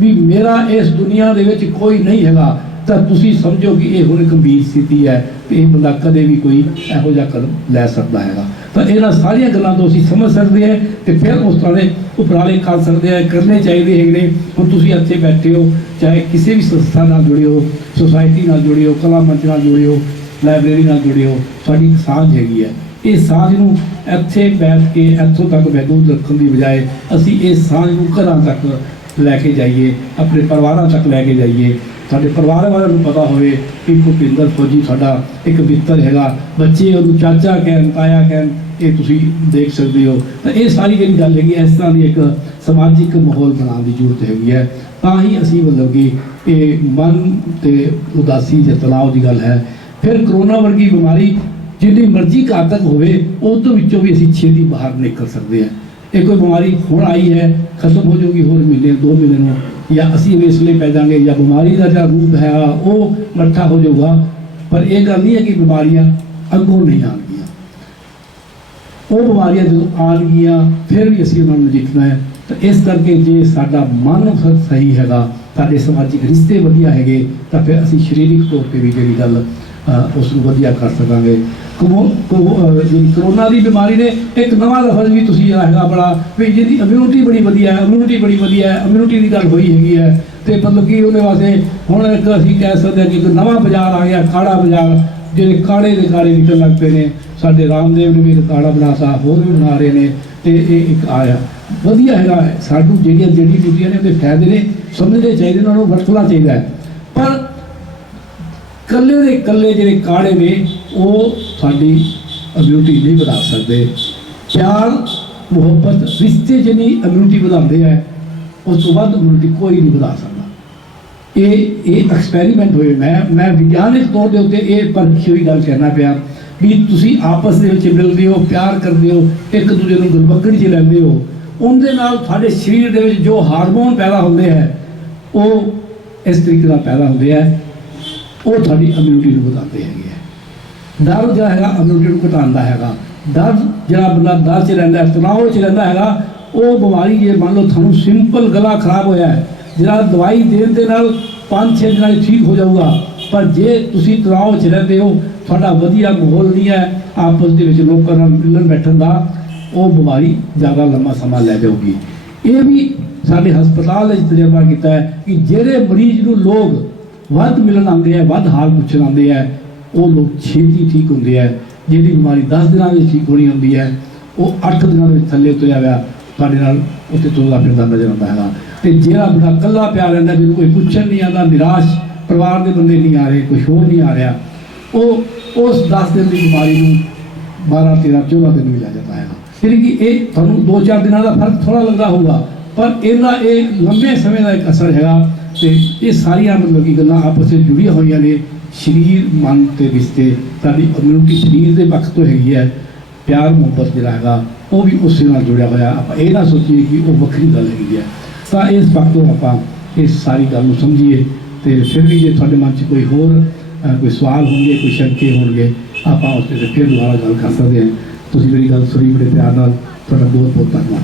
ਵੀ ਮੇਰਾ ਇਸ ਦੁਨੀਆ ਦੇ ਵਿੱਚ ਕੋਈ ਨਹੀਂ ਹੈਗਾ, ਤਾਂ ਤੁਸੀਂ ਸਮਝੋ ਕਿ ਇਹ ਹੁਣ ਗੰਭੀਰ ਸਥਿਤੀ ਹੈ ਤੇ ਇਹ ਬੰਦਾ ਕਦੇ ਵੀ ਕੋਈ ਇਹੋ ਜਿਹਾ ਕਦਮ ਲੈ ਸਕਦਾ ਹੈਗਾ। ਤਾਂ ਇਹਨਾਂ ਸਾਰੀਆਂ ਗੱਲਾਂ ਤੋਂ ਅਸੀਂ ਸਮਝ ਸਕਦੇ ਹਾਂ ਤੇ ਫਿਰ ਉਸ ਤਰ੍ਹਾਂ ਦੇ ਉਪਰਾਲੇ ਕਰ ਸਕਦੇ ਹਾਂ, ਕਰਨੇ ਚਾਹੀਦੇ ਹੈਗੇ ਨੇ। ਹੁਣ ਤੁਸੀਂ ਇੱਥੇ ਬੈਠੇ ਹੋ, ਚਾਹੇ ਕਿਸੇ ਵੀ ਸੰਸਥਾ ਨਾਲ ਜੁੜੇ ਹੋ, ਸੁਸਾਇਟੀ ਨਾਲ ਜੁੜੇ ਹੋ, ਕਲਾ ਮੰਚ ਨਾਲ ਜੁੜੇ ਹੋ, ਲਾਇਬ੍ਰੇਰੀ ਨਾਲ ਜੁੜੇ ਹੋ, ਸਾਡੀ ਸਾਂਝ ਹੈਗੀ ਹੈ। ਇਹ ਸਾਂਝ ਨੂੰ ਇੱਥੇ ਬੈਠ ਕੇ ਇੱਥੋਂ ਤੱਕ ਮਹਿਦੂਦ ਰੱਖਣ ਦੀ ਬਜਾਏ ਅਸੀਂ ਇਹ ਸਾਂਝ ਨੂੰ ਘਰਾਂ ਤੱਕ ਲੈ ਕੇ ਜਾਈਏ, ਆਪਣੇ ਪਰਿਵਾਰਾਂ ਤੱਕ ਲੈ ਕੇ ਜਾਈਏ। ਸਾਡੇ ਪਰਿਵਾਰ ਵਾਲਿਆਂ ਨੂੰ ਪਤਾ ਹੋਵੇ ਕਿ ਭੁਪਿੰਦਰ ਫੌਜੀ ਸਾਡਾ ਇੱਕ ਮਿੱਤਰ ਹੈਗਾ, ਬੱਚੇ ਉਹਨੂੰ ਚਾਚਾ ਕਹਿਣ, ਤਾਇਆ ਕਹਿਣ, ਇਹ ਤੁਸੀਂ ਦੇਖ ਸਕਦੇ ਹੋ। ਤਾਂ ਇਹ ਸਾਰੀ ਜਿਹੜੀ ਗੱਲ ਹੈਗੀ, ਇਸ ਤਰ੍ਹਾਂ ਦੀ ਇੱਕ ਸਮਾਜਿਕ ਮਾਹੌਲ ਬਣਾਉਣ ਦੀ ਜ਼ਰੂਰਤ ਹੈਗੀ ਹੈ। ਤਾਂ ਹੀ ਅਸੀਂ ਮਤਲਬ ਕਿ ਇਹ ਮਨ ਤੇ ਉਦਾਸੀ ਜਾਂ ਤਣਾਅ ਦੀ ਗੱਲ ਹੈ। ਫਿਰ ਕਰੋਨਾ ਵਰਗੀ ਬਿਮਾਰੀ ਜਿੰਨੀ ਮਰਜ਼ੀ ਘਾਤਕ ਹੋਵੇ, ਉਹ ਤੋਂ ਵਿੱਚੋਂ ਵੀ ਅਸੀਂ ਛੇਤੀ ਬਾਹਰ ਨਿਕਲ ਸਕਦੇ ਹਾਂ। ਇਹ ਕੋਈ ਬਿਮਾਰੀ ਹੁਣ ਆਈ ਹੈ, ਖਤਮ ਹੋ ਜਾਊਗੀ ਹੋਰ ਮਹੀਨੇ 2 ਮਹੀਨੇ ਨੂੰ, ਜਾਂ ਅਸੀਂ ਵੇਸਲੇ ਪੈ ਜਾਵਾਂਗੇ, ਜਾਂ ਬਿਮਾਰੀ ਦਾ ਜਿਹੜਾ ਰੂਪ ਹੈਗਾ ਉਹ ਮੱਠਾ ਹੋ ਜਾਊਗਾ। ਪਰ ਇਹ ਗੱਲ ਨਹੀਂ ਹੈ ਕਿ ਬਿਮਾਰੀਆਂ ਅੱਗੋਂ ਨਹੀਂ ਆਉਣਗੀਆਂ। ਉਹ ਬਿਮਾਰੀਆਂ ਜਦੋਂ ਆਉਣਗੀਆਂ ਫਿਰ ਵੀ ਅਸੀਂ ਉਹਨਾਂ ਨੂੰ ਨਜਿੱਠਣਾ ਹੈ। ਤਾਂ ਇਸ ਕਰਕੇ ਜੇ ਸਾਡਾ ਮਨ ਸਹੀ ਹੈਗਾ, ਸਾਡੇ ਸਮਾਜਿਕ ਰਿਸ਼ਤੇ ਵਧੀਆ ਹੈਗੇ, ਤਾਂ ਫਿਰ ਅਸੀਂ ਸਰੀਰਕ ਤੌਰ 'ਤੇ ਵੀ ਜਿਹੜੀ ਗੱਲ ਉਸ ਨੂੰ ਵਧੀਆ ਕਰ ਸਕਾਂਗੇ। ਕਰੋਨਾ ਦੀ ਬਿਮਾਰੀ ਨੇ ਇੱਕ ਨਵਾਂ ਲਫ਼ਜ਼ ਵੀ ਤੁਸੀਂ ਜਿਹੜਾ ਹੈਗਾ ਬੜਾ ਵੀ ਜਿਹਦੀ ਇਮਿਊਨਿਟੀ ਬੜੀ ਵਧੀਆ ਹੈ, ਇਮਿਊਨਿਟੀ ਦੀ ਗੱਲ ਹੋਈ ਹੈਗੀ ਹੈ। ਤੇ ਮਤਲਬ ਕਿ ਉਹਦੇ ਵਾਸਤੇ ਹੁਣ ਇੱਕ ਅਸੀਂ ਕਹਿ ਸਕਦੇ ਹਾਂ ਕਿ ਇੱਕ ਨਵਾਂ ਬਾਜ਼ਾਰ ਆ ਗਿਆ, ਕਾੜਾ ਬਾਜ਼ਾਰ, ਜਿਹੜੇ ਕਾੜੇ ਦੇ ਕਾੜੇ ਨਿਕਲਣ ਲੱਗ ਪਏ ਨੇ। ਸਾਡੇ ਰਾਮਦੇਵ ਨੇ ਵੀ ਇੱਕ ਕਾੜਾ ਬਣਾਤਾ, ਹੋਰ ਵੀ ਬਣਾ ਰਹੇ ਨੇ। ਤੇ ਇਹ ਇੱਕ ਆਇਆ ਵਧੀਆ ਹੈਗਾ। ਸਾਨੂੰ ਜਿਹੜੀਆਂ ਜੜੀ ਬੂਟੀਆਂ ਨੇ ਉਹਦੇ ਫਾਇਦੇ ਨੇ ਸਮਝਣੇ ਚਾਹੀਦੇ, ਉਹਨਾਂ ਨੂੰ ਵਰਤਣਾ ਚਾਹੀਦਾ ਹੈ। ਪਰ ਕੱਲੇ ਦੇ ਕੱਲੇ ਜਿਹੜੇ ਕਾੜੇ ਨੇ ਉਹ ਸਾਡੀ ਇਮਿਊਨਿਟੀ ਨਹੀਂ ਵਧਾ ਸਕਦੇ। ਪਿਆਰ, ਮੁਹੱਬਤ, ਰਿਸ਼ਤੇ ਜਿੰਨੀ ਇਮਿਊਨਿਟੀ ਵਧਾਉਂਦੇ ਹੈ, ਉਸ ਤੋਂ ਵੱਧ ਇਮਿਊਨਿਟੀ ਕੋਈ ਨਹੀਂ ਵਧਾ ਸਕਦਾ। ਇਹ ਐਕਸਪੈਰੀਮੈਂਟ ਹੋਏ। ਮੈਂ ਵਿਗਿਆਨਿਕ ਤੌਰ ਦੇ ਉੱਤੇ ਇਹ ਪਰਖੀ ਹੋਈ ਗੱਲ ਕਹਿਣਾ ਪਿਆ ਵੀ ਤੁਸੀਂ ਆਪਸ ਦੇ ਵਿੱਚ ਮਿਲਦੇ ਹੋ, ਪਿਆਰ ਕਰਦੇ ਹੋ, ਇੱਕ ਦੂਜੇ ਨੂੰ ਗਲਵੱਕੜੀ 'ਚ ਲੈਂਦੇ ਹੋ, ਉਹਦੇ ਨਾਲ ਤੁਹਾਡੇ ਸਰੀਰ ਦੇ ਵਿੱਚ ਜੋ ਹਾਰਮੋਨ ਪੈਦਾ ਹੁੰਦੇ ਹੈ ਉਹ ਇਸ ਤਰੀਕੇ ਨਾਲ ਪੈਦਾ ਹੁੰਦੇ ਹੈ, ਉਹ ਤੁਹਾਡੀ ਇਮਿਊਨਿਟੀ ਨੂੰ ਵਧਾਉਂਦੇ ਹੈਗੇ ਹੈ। ਡਰ ਜਿਹੜਾ ਹੈਗਾ ਇਮਿਊਨਿਟੀ ਨੂੰ ਘਟਾਉਂਦਾ ਹੈਗਾ। ਡਰ ਜਿਹੜਾ ਬੰਦਾ ਡਰ 'ਚ ਰਹਿੰਦਾ, ਤਣਾਅ 'ਚ ਰਹਿੰਦਾ ਹੈਗਾ, ਉਹ ਬਿਮਾਰੀ ਜੇ ਮੰਨ ਲਓ ਤੁਹਾਨੂੰ ਸਿੰਪਲ ਗਲਾ ਖਰਾਬ ਹੋਇਆ ਹੈ, ਜਿਹੜਾ ਦਵਾਈ ਦੇਣ ਦੇ ਨਾਲ 5-6 ਦਿਨਾਂ 'ਚ ਠੀਕ ਹੋ ਜਾਊਗਾ। ਪਰ ਜੇ ਤੁਸੀਂ ਤਣਾਅ 'ਚ ਰਹਿੰਦੇ ਹੋ, ਤੁਹਾਡਾ ਵਧੀਆ ਮਾਹੌਲ ਨਹੀਂ ਹੈ ਆਪਸ ਦੇ ਵਿੱਚ ਲੋਕਾਂ ਨਾਲ ਮਿਲਣ ਬੈਠਣ ਦਾ, ਉਹ ਬਿਮਾਰੀ ਜ਼ਿਆਦਾ ਲੰਮਾ ਸਮਾਂ ਲੈ ਜਾਊਗੀ। ਇਹ ਵੀ ਸਾਡੇ ਹਸਪਤਾਲ ਵਿੱਚ ਤਜਰਬਾ ਕੀਤਾ ਹੈ ਕਿ ਜਿਹੜੇ ਮਰੀਜ਼ ਨੂੰ ਲੋਕ ਵੱਧ ਮਿਲਣ ਆਉਂਦੇ ਹੈ, ਵੱਧ ਹਾਲ ਪੁੱਛਣ ਆਉਂਦੇ ਹੈ, ਉਹ ਲੋਕ ਛੇਤੀ ਠੀਕ ਹੁੰਦੇ ਹੈ। ਜਿਹੜੀ ਬਿਮਾਰੀ 10 ਦਿਨਾਂ ਵਿੱਚ ਠੀਕ ਹੋਣੀ ਹੁੰਦੀ ਹੈ, ਉਹ 8 ਦਿਨਾਂ ਵਿੱਚ ਥੱਲੇ ਉਤਰਿਆ ਹੋਇਆ ਸਾਡੇ ਨਾਲ ਉੱਥੇ ਤੁਰਦਾ ਫਿਰਦਾ ਨਜ਼ਰ ਆਉਂਦਾ ਹੈਗਾ। ਤੇ ਜਿਹੜਾ ਬੰਦਾ ਇਕੱਲਾ ਪਿਆ ਰਹਿੰਦਾ, ਜਿਹਨੂੰ ਕੋਈ ਪੁੱਛਣ ਨਹੀਂ ਆਉਂਦਾ, ਨਿਰਾਸ਼, ਪਰਿਵਾਰ ਦੇ ਬੰਦੇ ਨਹੀਂ ਆ ਰਹੇ, ਕੁਛ ਹੋਰ ਨਹੀਂ ਆ ਰਿਹਾ, ਉਹ ਉਸ 10 ਦਿਨ ਦੀ ਬਿਮਾਰੀ ਨੂੰ 12, 13, 14 ਦਿਨ ਵੀ ਲੈ ਜਾਂਦਾ ਹੈਗਾ। ਯਾਨੀ ਕਿ ਇਹ ਤੁਹਾਨੂੰ 2-4 ਦਿਨਾਂ ਦਾ ਫਰਕ ਥੋੜਾ ਲੱਗਦਾ ਹੋਊਗਾ, ਪਰ ਇਹਦਾ ਇਹ ਲੰਬੇ ਸਮੇਂ ਦਾ ਇੱਕ ਅਸਰ ਹੈਗਾ। ਤੇ ਇਹ ਸਾਰੀਆਂ ਮਤਲਬ ਕਿ ਗੱਲਾਂ ਆਪਸ ਵਿੱਚ ਜੁੜੀਆਂ ਹੋਈਆਂ ਨੇ। ਸਰੀਰ, ਮਨ ਤੇ ਰਿਸ਼ਤੇ, ਸਾਡੀ ਇਮਿਊਨਿਟੀ ਸਰੀਰ ਦੇ ਪੱਖ ਤੋਂ ਹੈਗੀ ਹੈ। ਪਿਆਰ ਮੁਹੱਬਤ ਜਿਹੜਾ ਹੈਗਾ ਉਹ ਵੀ ਉਸੇ ਨਾਲ ਜੁੜਿਆ ਹੋਇਆ। ਆਪਾਂ ਇਹ ਨਾ ਸੋਚੀਏ ਕਿ ਉਹ ਵੱਖਰੀ ਗੱਲ ਹੈਗੀ ਹੈ। ਤਾਂ ਇਸ ਪੱਖ ਤੋਂ ਆਪਾਂ ਇਸ ਸਾਰੀ ਗੱਲ ਨੂੰ ਸਮਝੀਏ। ਤੇ ਫਿਰ ਵੀ ਜੇ ਤੁਹਾਡੇ ਮਨ 'ਚ ਕੋਈ ਹੋਰ ਕੋਈ ਸਵਾਲ ਹੋਣਗੇ, ਕੋਈ ਸ਼ੰਕੇ ਹੋਣਗੇ, ਆਪਾਂ ਉਸ 'ਤੇ ਫਿਰ ਦੁਬਾਰਾ ਗੱਲ ਕਰ ਸਕਦੇ ਹਾਂ। ਤੁਸੀਂ ਮੇਰੀ ਗੱਲ ਸੁਣੀ ਬੜੇ ਪਿਆਰ ਨਾਲ, ਤੁਹਾਡਾ ਬਹੁਤ ਬਹੁਤ ਧੰਨਵਾਦ।